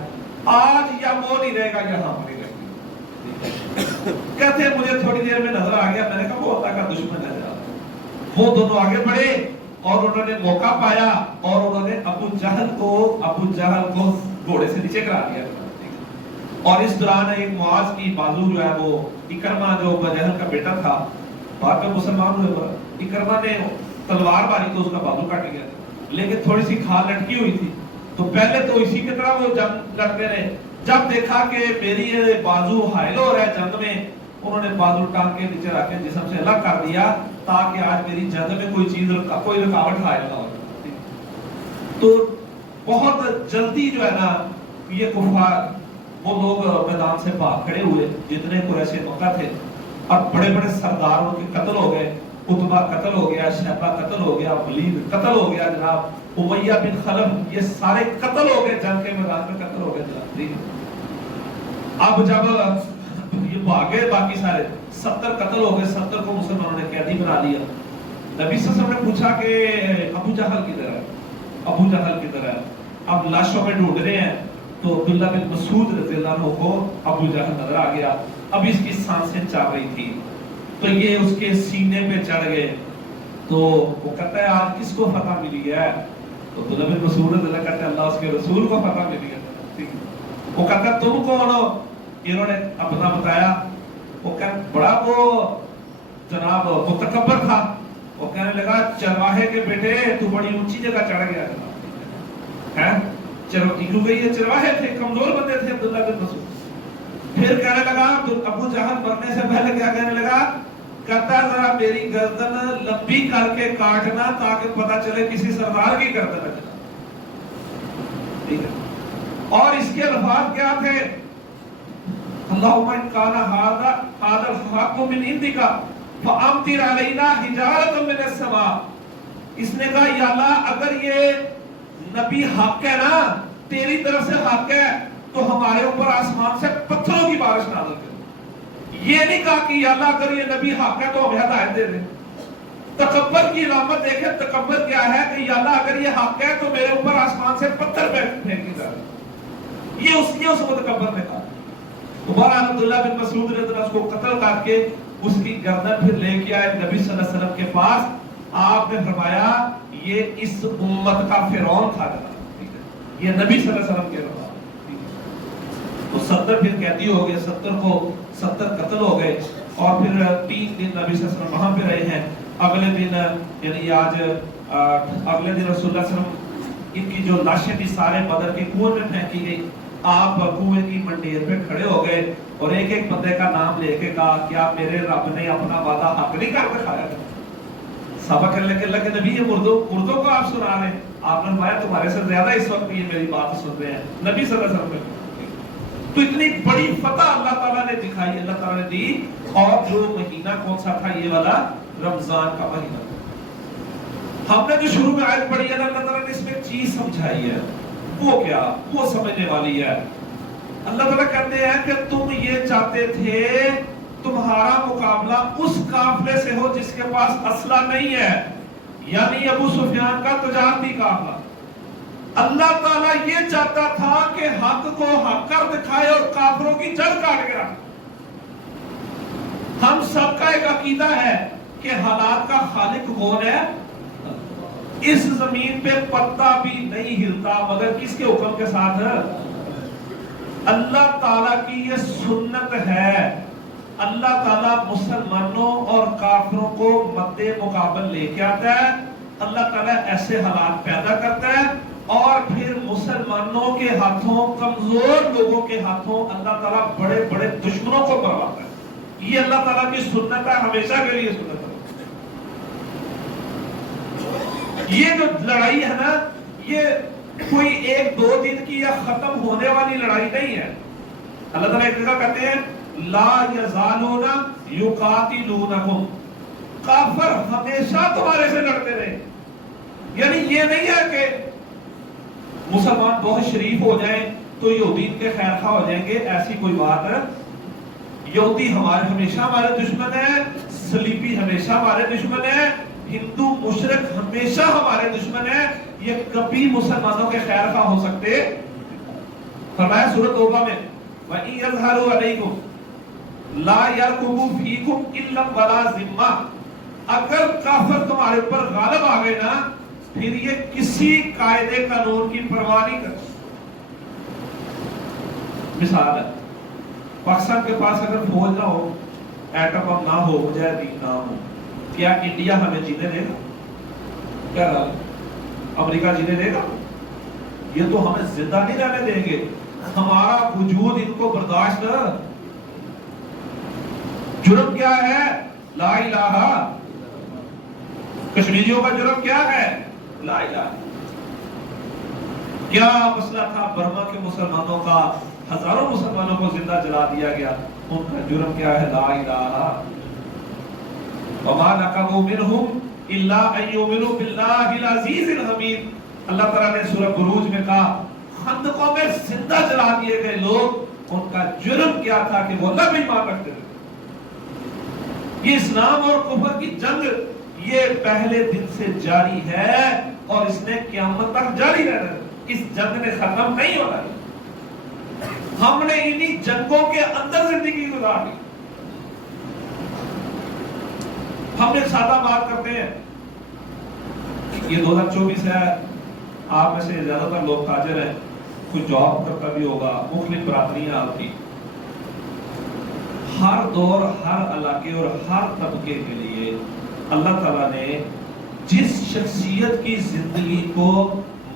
آج یا وہ نہیں رہے گا یا ہم نہیں رہے گا۔ کہتے ہیں مجھے تھوڑی دیر میں نظر آ گیا، میں نے کہا وہ اللہ کا دشمن ہے۔ وہ دونوں آگے بڑھے اور انہوں نے موقع پایا اور انہوں نے ابو جہل کو گھوڑے سے نیچے کرا دیا۔ اور اس دوران ایک معاذ کی بازو جو ہے وہ اکرمہ جو ابو جہل کا بیٹا تھا، بعد میں مسلمان ہوئے، اکرمہ نے تلوار ماری تو اس کا بازو کٹ گیا، لیکن تھوڑی سی کھال لٹکی ہوئی تھی، تو پہلے تو اسی کی طرح وہ جنگ لڑتے رہے۔ جب دیکھا کہ میری یہ بازو حائل ہو رہا ہے جنگ میں، انہوں نے بازو ٹانگ کے نیچے رکھ کے جسم سے الگ کر دیا تاکہ آج میری جنگ میں کوئی رکاوٹ حائل نہ ہو۔ تو بہت جلدی جو ہے نا یہ کفار وہ لوگ میدان سے بھاگ کھڑے ہوئے جتنے قریش مکہ تھے، اور بڑے بڑے سرداروں کے قتل ہو گئے، عتبہ قتل ہو گیا، شیبہ قتل ہو گیا، ولید قتل ہو گیا جناب، امیہ بن خلف، یہ سارے قتل ہو گئے، جنگ کے میدان میں قتل ہو گئے جناب۔ اب جب یہ بھاگے باقی سارے 70 قتل ہو گئے، 70 کو مسلمانوں نے قیدی بنا لیا۔ نبی صلی اللہ علیہ وسلم نے پوچھا کہ ابو جہل کدھر ہے؟ ابو جہل کدھر ہے؟ اب لاشوں میں ڈھونڈ رہے ہیں تو عبداللہ بن مسعود رضی اللہ عنہ کو ابو جہل نظر آ گیا۔ اب اس کی سانسیں چل رہی تھی تو یہ اس کے سینے پہ چڑھ گئے، تو وہ کہتا ہے آج کس کو فتح ملی ہے؟ تو عبداللہ بن مسعود رضی اللہ کہتا ہے اللہ اس کے رسول کو فتح ملی ہے۔ وہ کہتا ہے تم کون ہو؟ انہوں نے اپنا بتایا۔ وہ کہتا بڑا وہ جناب متکبر تھا، وہ کہنے لگا چرواہے کے بیٹے تو بڑی اونچی جگہ چڑھ گیا ہے، کیونکہ یہ چرواہے تھے، کمزور بندے تھے عبداللہ بن مسعود۔ پھر کہنے لگا ابو جہل مرنے سے پہلے کیا کہنے لگا؟ کہتا ذرا میری گردن لمبی کر کے کاٹنا تاکہ پتہ چلے کسی سردار کی گردن ہے۔ ٹھیک ہے، اور اس کے الفاظ کیا تھے؟ اللہم ان کان ھذا الحق من عندک فامطر علینا حجارۃ من السماء۔ اس نے کہا یا اللہ اگر یہ نبی حق ہے نا، تیری طرف سے حق ہے تو ہمارے اوپر آسمان سے پتھروں کی بارش نازل کر۔ یہ نہیں کہا کہ یا اللہ اگر یہ نبی حق ہے تو ہمیں ہدایت دے دے۔ تکبر کی علامت دیکھیں، تکبر کیا ہے کہ یا اللہ اگر یہ حق ہے تو میرے اوپر آسمان سے پتھر پھینکی جائے۔ یہ اس متکبر نے کہا۔ تو بہرحال عبداللہ بن مسعود نے اس کو قتل کر کے اس کی گردن پھر لے کے آئے نبی صلی اللہ علیہ وسلم کے پاس۔ آپ نے فرمایا یہ اس امت کا فرعون تھا، یہ نبی صلی اللہ علیہ وسلم کے رہا۔ تو 70 پھر قیدی ہو گئے، 70 کو 70 قتل ہو گئے، اور پھر 3 دن نبی صلی اللہ علیہ وسلم وہاں پہ رہے ہیں۔ اگلے دن یعنی آج اگلے دن رسول اللہ صلی اللہ علیہ وسلم ان کی جو لاشیں تھی سارے بدر کے کنویں میں پھینکی گئی۔ آپ کنویں کی منڈیر پہ کھڑے ہو گئے اور ایک ایک بندے کا نام لے کے کہا کیا میرے رب نے اپنا وعدہ حق نہیں کر دکھایا؟ صحابہ کہنے لگے اللہ کے نبی یہ مردوں کو آپ سنا رہے ہیں؟ آپ نے فرمایا تمہارے سے زیادہ اس وقت یہ میری بات سن رہے ہیں نبی صلی اللہ علیہ وسلم۔ تو اتنی بڑی فتح اللہ تعالیٰ نے دکھائی، اللہ تعالیٰ نے دی۔ اور جو مہینہ کون سا تھا؟ یہ والا رمضان کا مہینہ۔ ہم نے جو شروع میں آیت پڑھی ہے اللہ تعالیٰ نے اس میں چیز سمجھائی ہے، وہ کیا؟ وہ سمجھنے والی ہے۔ اللہ تعالیٰ کہتے ہیں کہ تم یہ چاہتے تھے تمہارا مقابلہ اس قافلے سے ہو جس کے پاس اسلحہ نہیں ہے، یعنی ابو سفیان کا تجارتی قافلہ۔ اللہ تعالیٰ یہ چاہتا تھا کہ حق کو حق کر دکھائے اور کافروں کی جڑ کاٹ کے رکھے۔ ہم سب کا ایک عقیدہ ہے کہ حالات کا خالق کون ہے؟ اس زمین پہ پتا بھی نہیں ہلتا مگر کس کے حکم کے ساتھ؟ اللہ تعالیٰ کی یہ سنت ہے۔ اللہ تعالیٰ مسلمانوں اور کافروں کو مد مقابل لے کے آتا ہے، اللہ تعالیٰ ایسے حالات پیدا کرتا ہے اور پھر مسلمانوں کے ہاتھوں، کمزور لوگوں کے ہاتھوں اللہ تعالیٰ بڑے بڑے دشمنوں کو مرواتا ہے۔ یہ اللہ تعالیٰ کی سنت ہے، ہمیشہ کے لیے سنت ہے۔ یہ جو لڑائی ہے نا، یہ کوئی ایک دو دن کی یا ختم ہونے والی لڑائی نہیں ہے۔ اللہ تعالیٰ ایک جگہ کہتے ہیں لا یزالون یقاتلونکم، کافر ہمیشہ تمہارے سے لڑتے رہے۔ یعنی یہ نہیں ہے کہ مسلمان بہت شریف ہو جائیں تو یہودی ان کے خیر خواہ ہو جائیں گے، ایسی کوئی بات ہے۔ یہودی ہمیشہ ہمارے دشمن ہیں، صلیبی ہمیشہ ہمارے دشمن ہیں، ہندو مشرک ہمیشہ ہمارے دشمن ہیں، یہ کبھی مسلمانوں کے خیر خواہ ہو سکتے۔ فرمایا سورۃ توبہ میں وَإِن يَظْهَرُوا عَلَيْكُمْ لَا يَرْقُبُوا فِيكُمْ إِلَّا وَلَا ذِمَّةً، اگر کافر تمہارے اوپر غالب آ گئے نا، پھر یہ کسی قاعدے قانون کی پرواہ نہیں کرتے۔ مثال ہے، پاکستان کے پاس اگر فوج نہ ہو، ایٹم بم نہ ہو، مجاہدین نہ ہو، کیا انڈیا ہمیں جینے دے گا؟ کیا رہا؟ امریکہ جینے دے گا؟ یہ تو ہمیں زندہ نہیں رہنے دیں گے، ہمارا وجود ان کو برداشت۔ جرم کیا ہے؟ لا الہ۔ کشمیریوں کا جرم کیا ہے؟ لا الہ۔ کیا مسئلہ تھا برما کے مسلمانوں کا؟ ہزاروں مسلمانوں کو زندہ جلا دیا گیا، ان کا جرم کیا ہے؟ لا الہ۔ وَمَا نَقَمُوا مِنْهُمْ إِلَّا أَن يُؤْمِنُوا بِاللَّهِ الْعَزِيزِ الْحَمِيدِ۔ اللہ تعالیٰ نے سورہ بروج میں کہا خندقوں میں زندہ جلا دیے گئے لوگ، ان کا جرم کیا تھا کہ وہ اللہ بھی مان رکھتے تھے۔ یہ اسلام اور کفر کی جنگ یہ پہلے دن سے جاری ہے اور اس نے قیامت تک جاری رہنا ہے، اس جنگ نے ختم نہیں ہونا ہے۔ ہم نے انہی جنگوں کے اندر زندگی گزار دی۔ ہم ایک سادہ بات کرتے ہیں، یہ 2024 ہے، آپ میں سے زیادہ تر لوگ تاجر ہیں، کوئی جاب کرتا بھی ہوگا، مختلف برادریاں آپ کی۔ ہر دور، ہر علاقے اور ہر طبقے کے لیے اللہ تعالیٰ نے جس شخصیت کی زندگی کو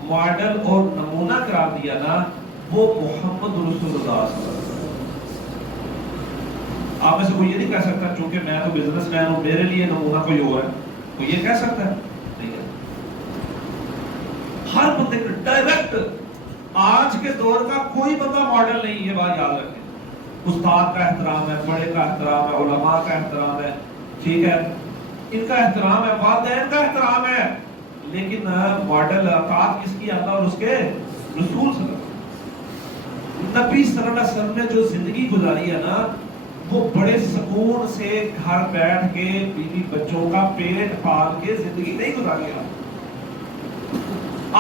ماڈل اور نمونہ قرار دیا نا، وہ محمد رسول اللہ صلی اللہ علیہ وسلم۔ آپ میں سے کوئی یہ نہیں کہہ سکتا چونکہ میں تو بزنس مین ہوں میرے لیے نمونہ کوئی اور ہے، کوئی یہ کہہ سکتا ہے؟ نہیں ہے۔ ہر بندے کا ڈائریکٹ آج کے دور کا کوئی بندہ ماڈل نہیں، یہ بات یاد رکھیں۔ استاد کا احترام ہے، بڑے کا احترام ہے، علماء کا احترام ہے، ٹھیک ہے، ان کا احترام ہے، والدین کا احترام ہے، لیکن ماڈل اطاعت کس کی؟ اللہ اور اس کے رسول صلی اللہ علیہ وسلم۔ نبی صلی اللہ علیہ وسلم نے جو زندگی گزاری ہے نا، وہ بڑے سکون سے گھر بیٹھ کے بیوی بچوں کا پیٹ پال کے زندگی نہیں گزاری ہے۔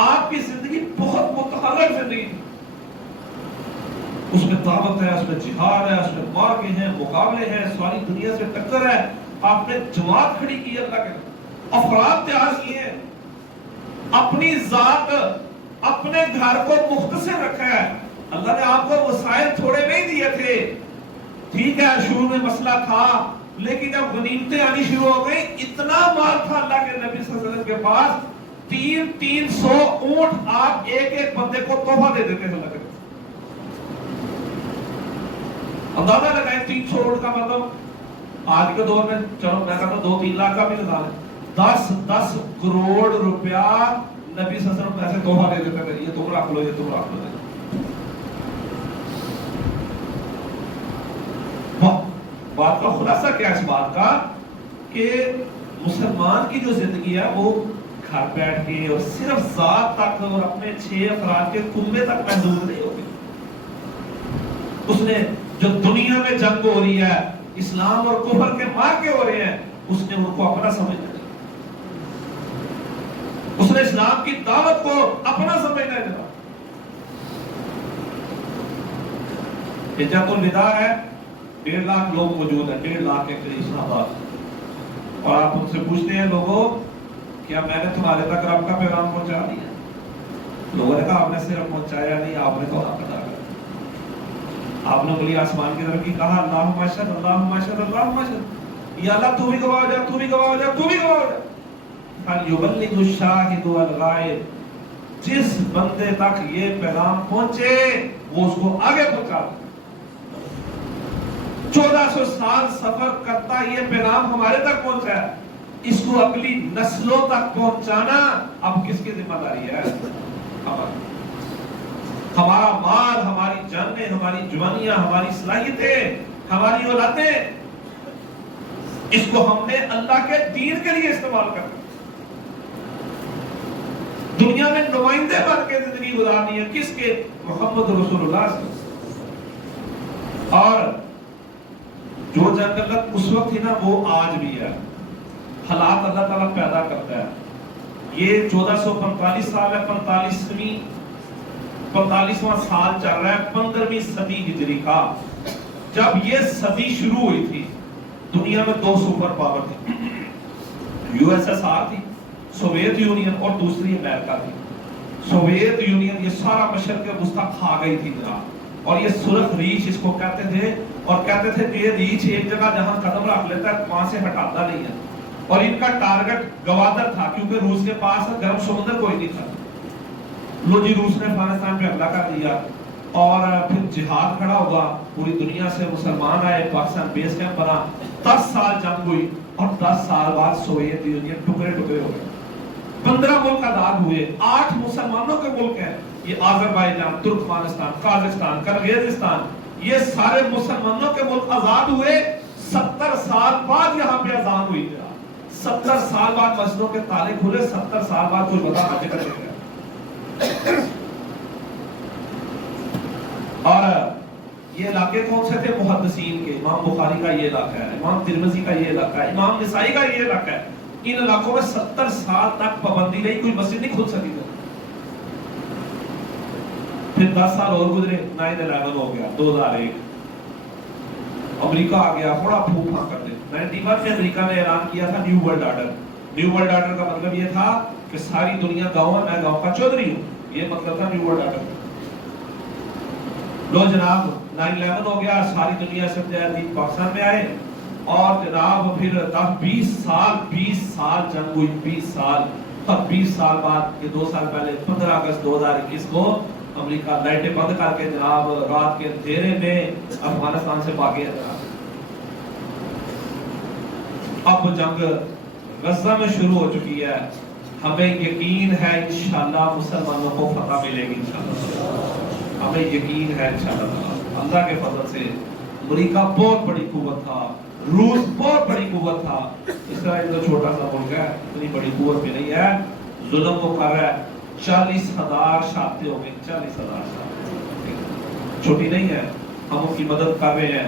آپ کی زندگی بہت متحرک زندگی، اس میں دعوت ہے، اس میں جہاد ہے، اس میں مارکے ہیں، مقابلے ہیں، ساری دنیا سے ٹکر ہے۔ آپ نے جماعت کھڑی کی ہے، اللہ کے افراد تیار کیے ہیں، اپنی ذات اپنے گھر کو مختصر رکھا ہے۔ اللہ نے آپ کو وسائل تھوڑے نہیں دیے تھے، ٹھیک ہے، شروع میں مسئلہ تھا، لیکن جب غنیمتیں آنی شروع ہو گئی، اتنا مال تھا اللہ کے نبی صلی اللہ علیہ وسلم کے پاس، 300 اونٹ آپ ایک ایک بندے کو تحفہ دے دیتے تھے۔ اندازہ لگائیں 300 اونٹ کا مطلب آج کے دور میں، چلو میں کہتا ہوں 2-3 لاکھ کا بھی لگا لیں، 10 کروڑ روپیہ نبی صلی اللہ علیہ وسلم ایسے تحفہ دے دیتے تھے، یہ تم رکھ لو، یہ تم رکھ لو۔ بات کا خلاصہ کیا اس بات کا کہ مسلمان کی جو زندگی ہے وہ گھر بیٹھ کے اور صرف ذات تک اور اپنے 6 افراد کے کنبے تک محدود نہیں ہوگی۔ اس نے جو دنیا میں جنگ ہو رہی ہے، اسلام اور کفر کے مارکے ہو رہے ہیں، اس نے ان کو اپنا سمجھنا ہے، اس نے اسلام کی دعوت کو اپنا سمجھنا ہے۔ حجۃ الوداع ہے، 1.5 لاکھ لوگ موجود ہیں، 1.5 لاکھ کے قریب اسلام آباد، اور آپ ان سے پوچھتے ہیں لوگوں کیا میں نے تمہارے تک رب کا پیغام پہنچا دیا؟ لوگوں نے کہا آپ نے صرف پہنچایا نہیں، آپ نے تو حق ادا کر، آپ نے انگلی آسمان کی طرف کی، کہا اللہم اشہد اللہم اشہد اللہم اشہد، یا اللہ تو بھی گواہ ہو جا، تو بھی گواہ ہو جا، تو بھی گواہ ہو جا۔ فَلْيُبَلِّغِ الشَّاهِدُ وَالْغَائِبُ، جس بندے تک یہ پیغام پہنچے وہ اس کو آگے پہنچا۔ 1400 سال سفر کرتا یہ پیغام ہمارے تک پہنچا ہے، اس کو اگلی نسلوں تک پہنچانا اب کس کی ذمہ داری ہے؟ ہمارا مال، ہماری جانیں، ہماری جوانیاں، ہماری صلاحیتیں، ہماری اولادیں، اس کو ہم نے اللہ کے دین کے لیے استعمال کرنا، دنیا میں نمائندے بن کے زندگی گزارنی ہے کس کے؟ محمد رسول اللہ صلی اللہ علیہ وسلم۔ اور جو جنگلت اس وقت تھی نا وہ آج بھی ہے، حالات اللہ تعالیٰ پیدا کرتا ہے۔ یہ 1445 سال ہے، 45واں سال چل رہا ہے 15ویں صدی ہجری کا۔ جب یہ صدی شروع ہوئی تھی دنیا میں دو سپر پاور تھی، یو ایس ایس آر تھی، سوویت یونین، اور دوسری امریکہ تھی۔ سوویت یونین یہ سارا مشرق وسطیٰ کھا گئی تھی جناب، اور یہ سرخ ریچھ اس کو کہتے تھے، اور کہتے تھے کہ یہ ریچھ ایک جگہ جہاں قدم رکھ لیتا ہے وہاں سے ہٹاتا نہیں ہے، اور ان کا ٹارگٹ گوادر تھا کیونکہ روس کے پاس گرم سمندر کوئی نہیں تھا۔ لو جی روس نے افغانستان پہ حملہ کر دیا، اور پھر جہاد کھڑا ہوا، پوری دنیا سے مسلمان آئے، پاکستان بیس کیمپ بنا، 10 سال جنگ ہوئی، اور 10 سال بعد سوویت یونین ٹکڑے ٹکڑے ہو گئے۔ 15 ملک آزاد ہوئے، 8 مسلمانوں کے ملک ہیں، یہ آذربائیجان، ترکمانستان، قازقستان، کرغیزستان، یہ سارے مسلمانوں کے ملک آزاد ہوئے۔ 70 سال بعد یہاں پہ اذان ہوئی، 70 سال بعد مسجدوں کے تالے کھلے، 70 سال بعد کوئی بتا حج کرے گا۔ اور یہ علاقے کون سے تھے؟ محدثین کے، امام بخاری کا یہ علاقہ ہے، امام ترمذی کا یہ علاقہ ہے، امام نسائی کا یہ علاقہ ہے۔ ان علاقوں میں 70 سال تک پابندی رہی، کوئی مسجد نہیں کھل سکی تھی۔ پھر 10 سال اور گزرے، 9/11 ہو گیا، 2001 امریکہ آ گیا، بڑا پھونک پھانک کر دے۔ 91 میں امریکہ نے اعلان کیا تھا new world order. New world order کا مطلب یہ تھا کہ ساری دنیا گاؤں ہے، میں گاؤں کا چودھری ہوں، یہ مطلب تھا نیو ورلڈ آرڈر۔ لو جناب 9/11 ہو گیا، ساری دنیا سے مجاہدین پاکستان میں آئے، اور جناب پھر 20 سال جنگ ہوئی، 20 سال، اور 20 سال بعد یہ 2 سال پہلے 15 اگست 2021 کو امریکہ لائٹیں بند کر کے جناب رات کے اندھیرے میں افغانستان سے بھاگے جناب۔ اب جنگ غزہ میں شروع ہو چکی ہے، ہمیں یقین ہے انشاءاللہ مسلمانوں کو فتح ملے گی انشاءاللہ، ہمیں یقین ہے انشاءاللہ۔ اللہ کے فضل سے امریکہ بہت بڑی قوت تھا، روس بہت بڑی قوت تھا، اسرائیل تو چھوٹا سا ملک ہے، اتنی بڑی قوت بھی نہیں ہے، ظلم وہ کر رہا ہے۔ 40,000 شہادتیں ہو گئی، 40,000 شہادتیں چھوٹی نہیں ہے۔ ہم ان کی مدد کر رہے ہیں،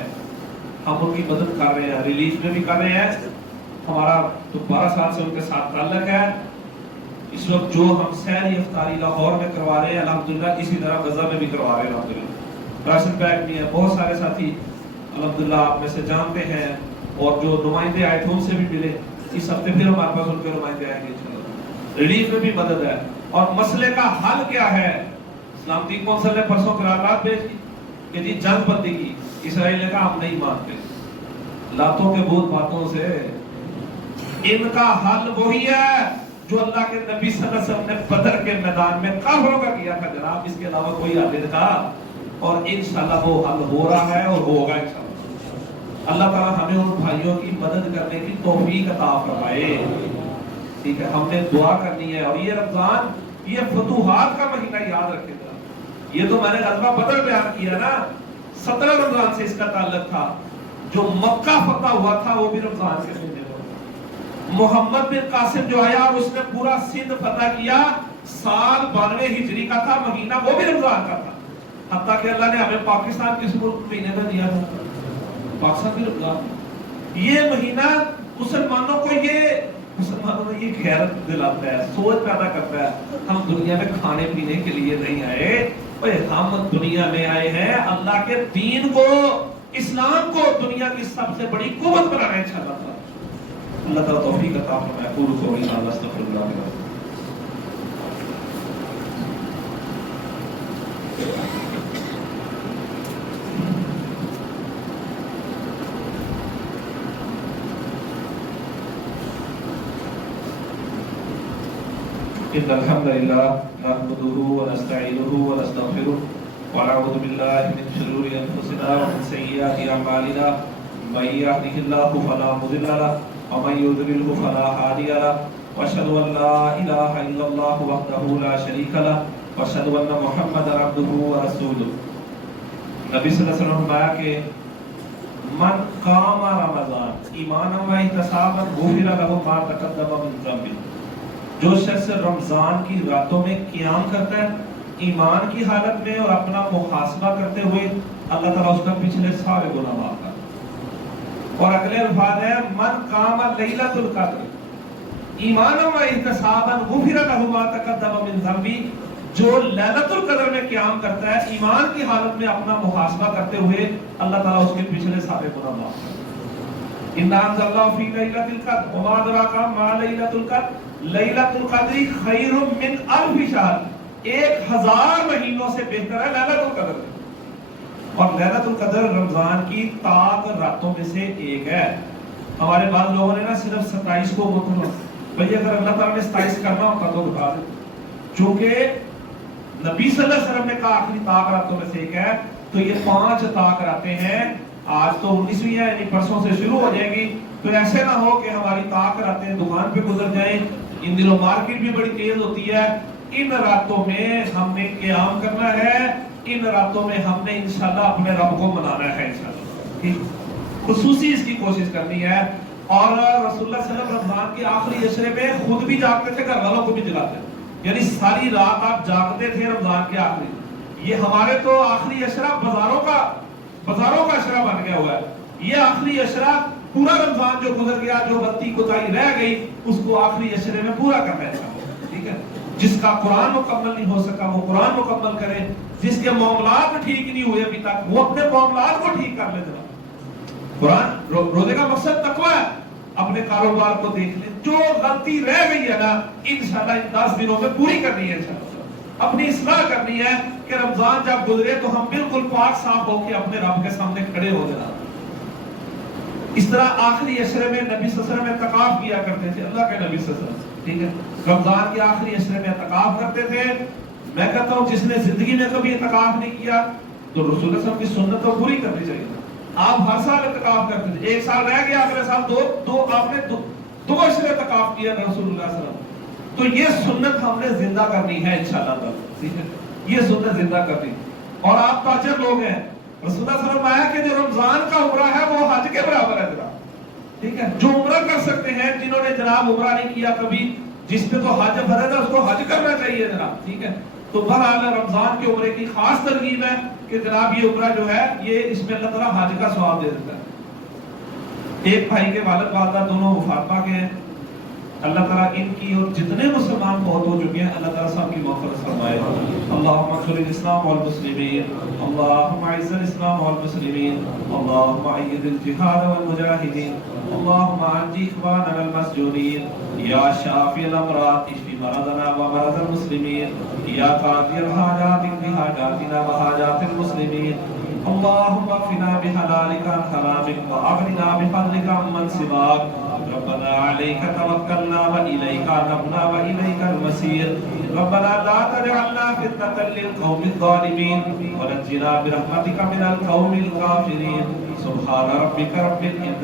ہم ان کی مدد کر رہے ہیں، ریلیف میں بھی کر رہے ہیں۔ ہمارا تو 12 سال سے ان کے ساتھ تعلق ہے۔ اس وقت جو ہم سحری افطاری لاہور میں کروا رہے ہیں الحمدللہ، اسی طرح غزہ میں بھی کروا رہے ہیں الحمدللہ۔ راشن بیگ بھی ہے، بہت سارے ساتھی الحمدللہ آپ میں سے جانتے ہیں، اور جو نمائندے آئے تھے ان سے بھی ملے۔ اس ہفتے پھر ہمارے پاس ان کے نمائندے آئیں گے انشاءاللہ۔ ریلیف میں بھی مدد ہے، اور مسئلے کا حل کیا ہے؟ سلامتی کونسل نے پرسوں قرارداد بھیجی کہ جی جنگ بندی کی، اسرائیل نے کہا ہم نہیں مانتے، لاتوں کے بھوت باتوں سے۔ ان کا حل وہی ہے جو اللہ کے نبی صلی اللہ علیہ وسلم نے بدر کے میدان میں کافروں کا کیا تھا جناب، اس کے علاوہ کوئی حل نہیں تھا، اور انشاءاللہ وہ حل ہو رہا ہے اور ہوگا انشاءاللہ۔ اللہ تعالیٰ ہمیں ان بھائیوں کی مدد کرنے کی توفیق عطا فرمائے، ٹھیک ہے؟ ہم نے دعا کرنی ہے۔ اور یہ رمضان یہ فتوحات کا مہینہ یاد رکھے گا، یہ تو میں نے غزوہ بدر بیان کیا نا، 17 رمضان سے اس کا تعلق تھا۔ جو مکہ فتح ہوا تھا وہ بھی رمضان کے مہینے میں، محمد بن قاسم جو آیا اور اس نے پورا سندھ فتح کیا، سال 92 ہجری کا تھا، مہینہ وہ بھی رمضان کا تھا۔ حتیٰ کہ اللہ نے ہمیں پاکستان کس ملک مہینے میں دیا تھا؟ پاکستان بھی رمضان۔ یہ مہینہ مسلمانوں کو یہ غیرت دلاتا ہے، سوچ پیدا کرتا ہے۔ ہم دنیا میں کھانے پینے کے لیے نہیں آئے، ہم دنیا میں آئے ہیں اللہ کے دین کو، اسلام کو دنیا کی سب سے بڑی قوت بنانا ہے انشاءاللہ۔ اللہ تعالیٰ توفیق عطا فرمائے۔ قول قولی ھذا استغفر اللہ لي ولکم۔ إن الحمد لله نحمده ونستعينه ونستغفره ونعوذ بالله من شرور أنفسنا ومن سيئات أعمالنا من يهده الله فلا مضل له ومن يضلل فلا هادي له وأشهد أن لا إله إلا الله وحده لا شريك له وأشهد أن محمدا عبده ورسوله. نبی صلی اللہ علیہ وسلم نے فرمایا کہ من قام رمضان ایمانا و احتسابا غفر له ما تقدم من ذنبه. جو شخص رمضان کی راتوں میں قیام کرتا ہے ایمان کی حالت میں اور اپنا محاسبہ کرتے ہوئے اللہ تعالیٰ اس کا پچھلے سارے گناہ معاف کرتا ہے. اور اگلے الفاظ ہے من قام لیلۃ القدر ایمانا و احتسابا غفر له ما تقدم من ذنبه. جو لیلۃ القدر میں قیام کرتا ہے ایمان کی حالت میں اپنا محاسبہ کرتے ہوئے اللہ تعالیٰ اس کے پچھلے سارے گناہ معاف کرتا ہے. اِنَّا أَنزَلْنَاهُ فِي لَيْلَةِ الْقَدْرِ وَمَا أَدْرَاكَ مَا لَيْلَةُ الْقَدْرِ لَيْلَةُ الْقَدْرِ خَيْرٌ مِّنْ أَلْفِ شَهْرٍ. 1000 مہینوں سے بہتر ہے لیلۃ القدر. اور لیلۃ القدر رمضان کی طاق راتوں میں سے ایک ہے. ہمارے بعض لوگوں نے نا صرف 27 کو مطلب بھئی اگر اللہ تعالیٰ نے 27 کرنا ہوتا تو بتا دے. چونکہ نبی صلی اللہ علیہ وسلم نے کہا آخری طاق راتوں میں سے ایک ہے تو یہ 5 طاق راتیں ہیں. آج تو 19ویں ہے یعنی پرسوں سے شروع ہو جائے گی. تو ایسے نہ ہو کہ ہماری طاق راتیں دکان پہ گزر جائیں. ان دنوں مارکیٹ بھی بڑی تیز ہوتی ہے. ان راتوں میں ہم نے قیام کرنا ہے. ان راتوں میں ہم نے انشاءاللہ اپنے رب کو منانا ہے انشاءاللہ. خصوصی اس کی کوشش کرنی ہے. اور رسول اللہ صلی اللہ علیہ وسلم رمضان کے آخری عشرے میں خود بھی جاگتے تھے گھر والوں کو بھی جگاتے تھے. یعنی ساری رات آپ جاگتے تھے رمضان کے آخری. یہ ہمارے تو آخری عشرہ بازاروں کا عشرہ بن گیا ہوا ہے. یہ آخری عشرہ پورا رمضان جو گزر گیا جو غلطی کوتاہی رہ گئی اس کو آخری عشرے میں پورا کرنا ہے. ٹھیک ہے. جس کا قرآن مکمل نہیں ہو سکا وہ قرآن مکمل کرے. جس کے معاملات ٹھیک نہیں ہوئے ابھی تک وہ اپنے معاملات کو ٹھیک کر لے. قرآن روزے کا مقصد تقوی ہے. اپنے کاروبار کو دیکھ لیں. جو غلطی رہ گئی ہے نا انشاءاللہ ان 10 دنوں میں پوری کرنی ہے. انشاءاللہ اپنی اصلاح کرنی ہے کہ رمضان جب گزرے تو ہم بالکل پاک صاف ہو کے اپنے رب کے سامنے کھڑے ہو جانا. اس طرح آخری عشرے میں نبی صلی اللہ علیہ وسلم اعتکاف کیا کرتے تھے. اللہ کے نبی صلی اللہ علیہ وسلم ٹھیک ہے رمضان کے آخری عشرے میں اعتکاف کرتے تھے. میں کہتا ہوں جس نے زندگی میں کبھی اعتکاف نہیں کیا تو رسول اللہ صلی اللہ علیہ وسلم کی سنت تو پوری کرنی چاہیے. آپ ہر سال اعتکاف کرتے تھے. ایک سال رہ گیا اگلے سال آپ نے دو عشرے اعتکاف کیا رسول اللہ صلی اللہ علیہ وسلم. تو یہ سنت ہم نے زندہ کرنی ہے انشاءاللہ تعالی. ٹھیک ہے یہ سنت زندہ کرنی. اور آپ تاجر لوگ ہیں. رسول اللہ صلی اللہ علیہ وسلم آیا کہ جو رمضان کا عمرہ ہے وہ حج کے برابر ہے جناب. ٹھیک ہے جو عمرہ کر سکتے ہیں جنہوں نے جناب عمرہ نہیں کیا کبھی جس پہ تو حج فرض ہے اس کو حج کرنا چاہیے جناب. ٹھیک ہے تو بہرحال رمضان کے عمرے کی خاص ترغیب ہے کہ جناب یہ عمرہ جو ہے یہ اس میں اللہ تعالیٰ حج کا ثواب دے دیتا ہے. ایک بھائی کے والد والدہ دونوں وفات پا گئے ہیں. اللہ تعالیٰ ان کی اور جتنے مسلمان فوت ہو چکے ہیں اللہ تعالیٰ سب کی مغفرت فرمائے. اللہم انصر الاسلام والمسلمین. اللہم اعز الاسلام والمسلمین. اللہم اید الجہاد والمجاہدین. اللہم انجی اخواننا المسجونین. یا شافی الامراض اشفی مرضنا ومرض المسلمین. یا قاضی الحاجات اقض حاجاتنا وحاجات المسلمین. اللہم اکفنا بحلالک عن حرامک واغننا بفضلک عمن سواک. ربنا عليك توكلنا وإليك أنبنا وإليك المصير. ربنا لا تجعلنا فتنة للقوم الظالمين ونجنا برحمتك من القوم الكافرين. سبحان ربك رب العزة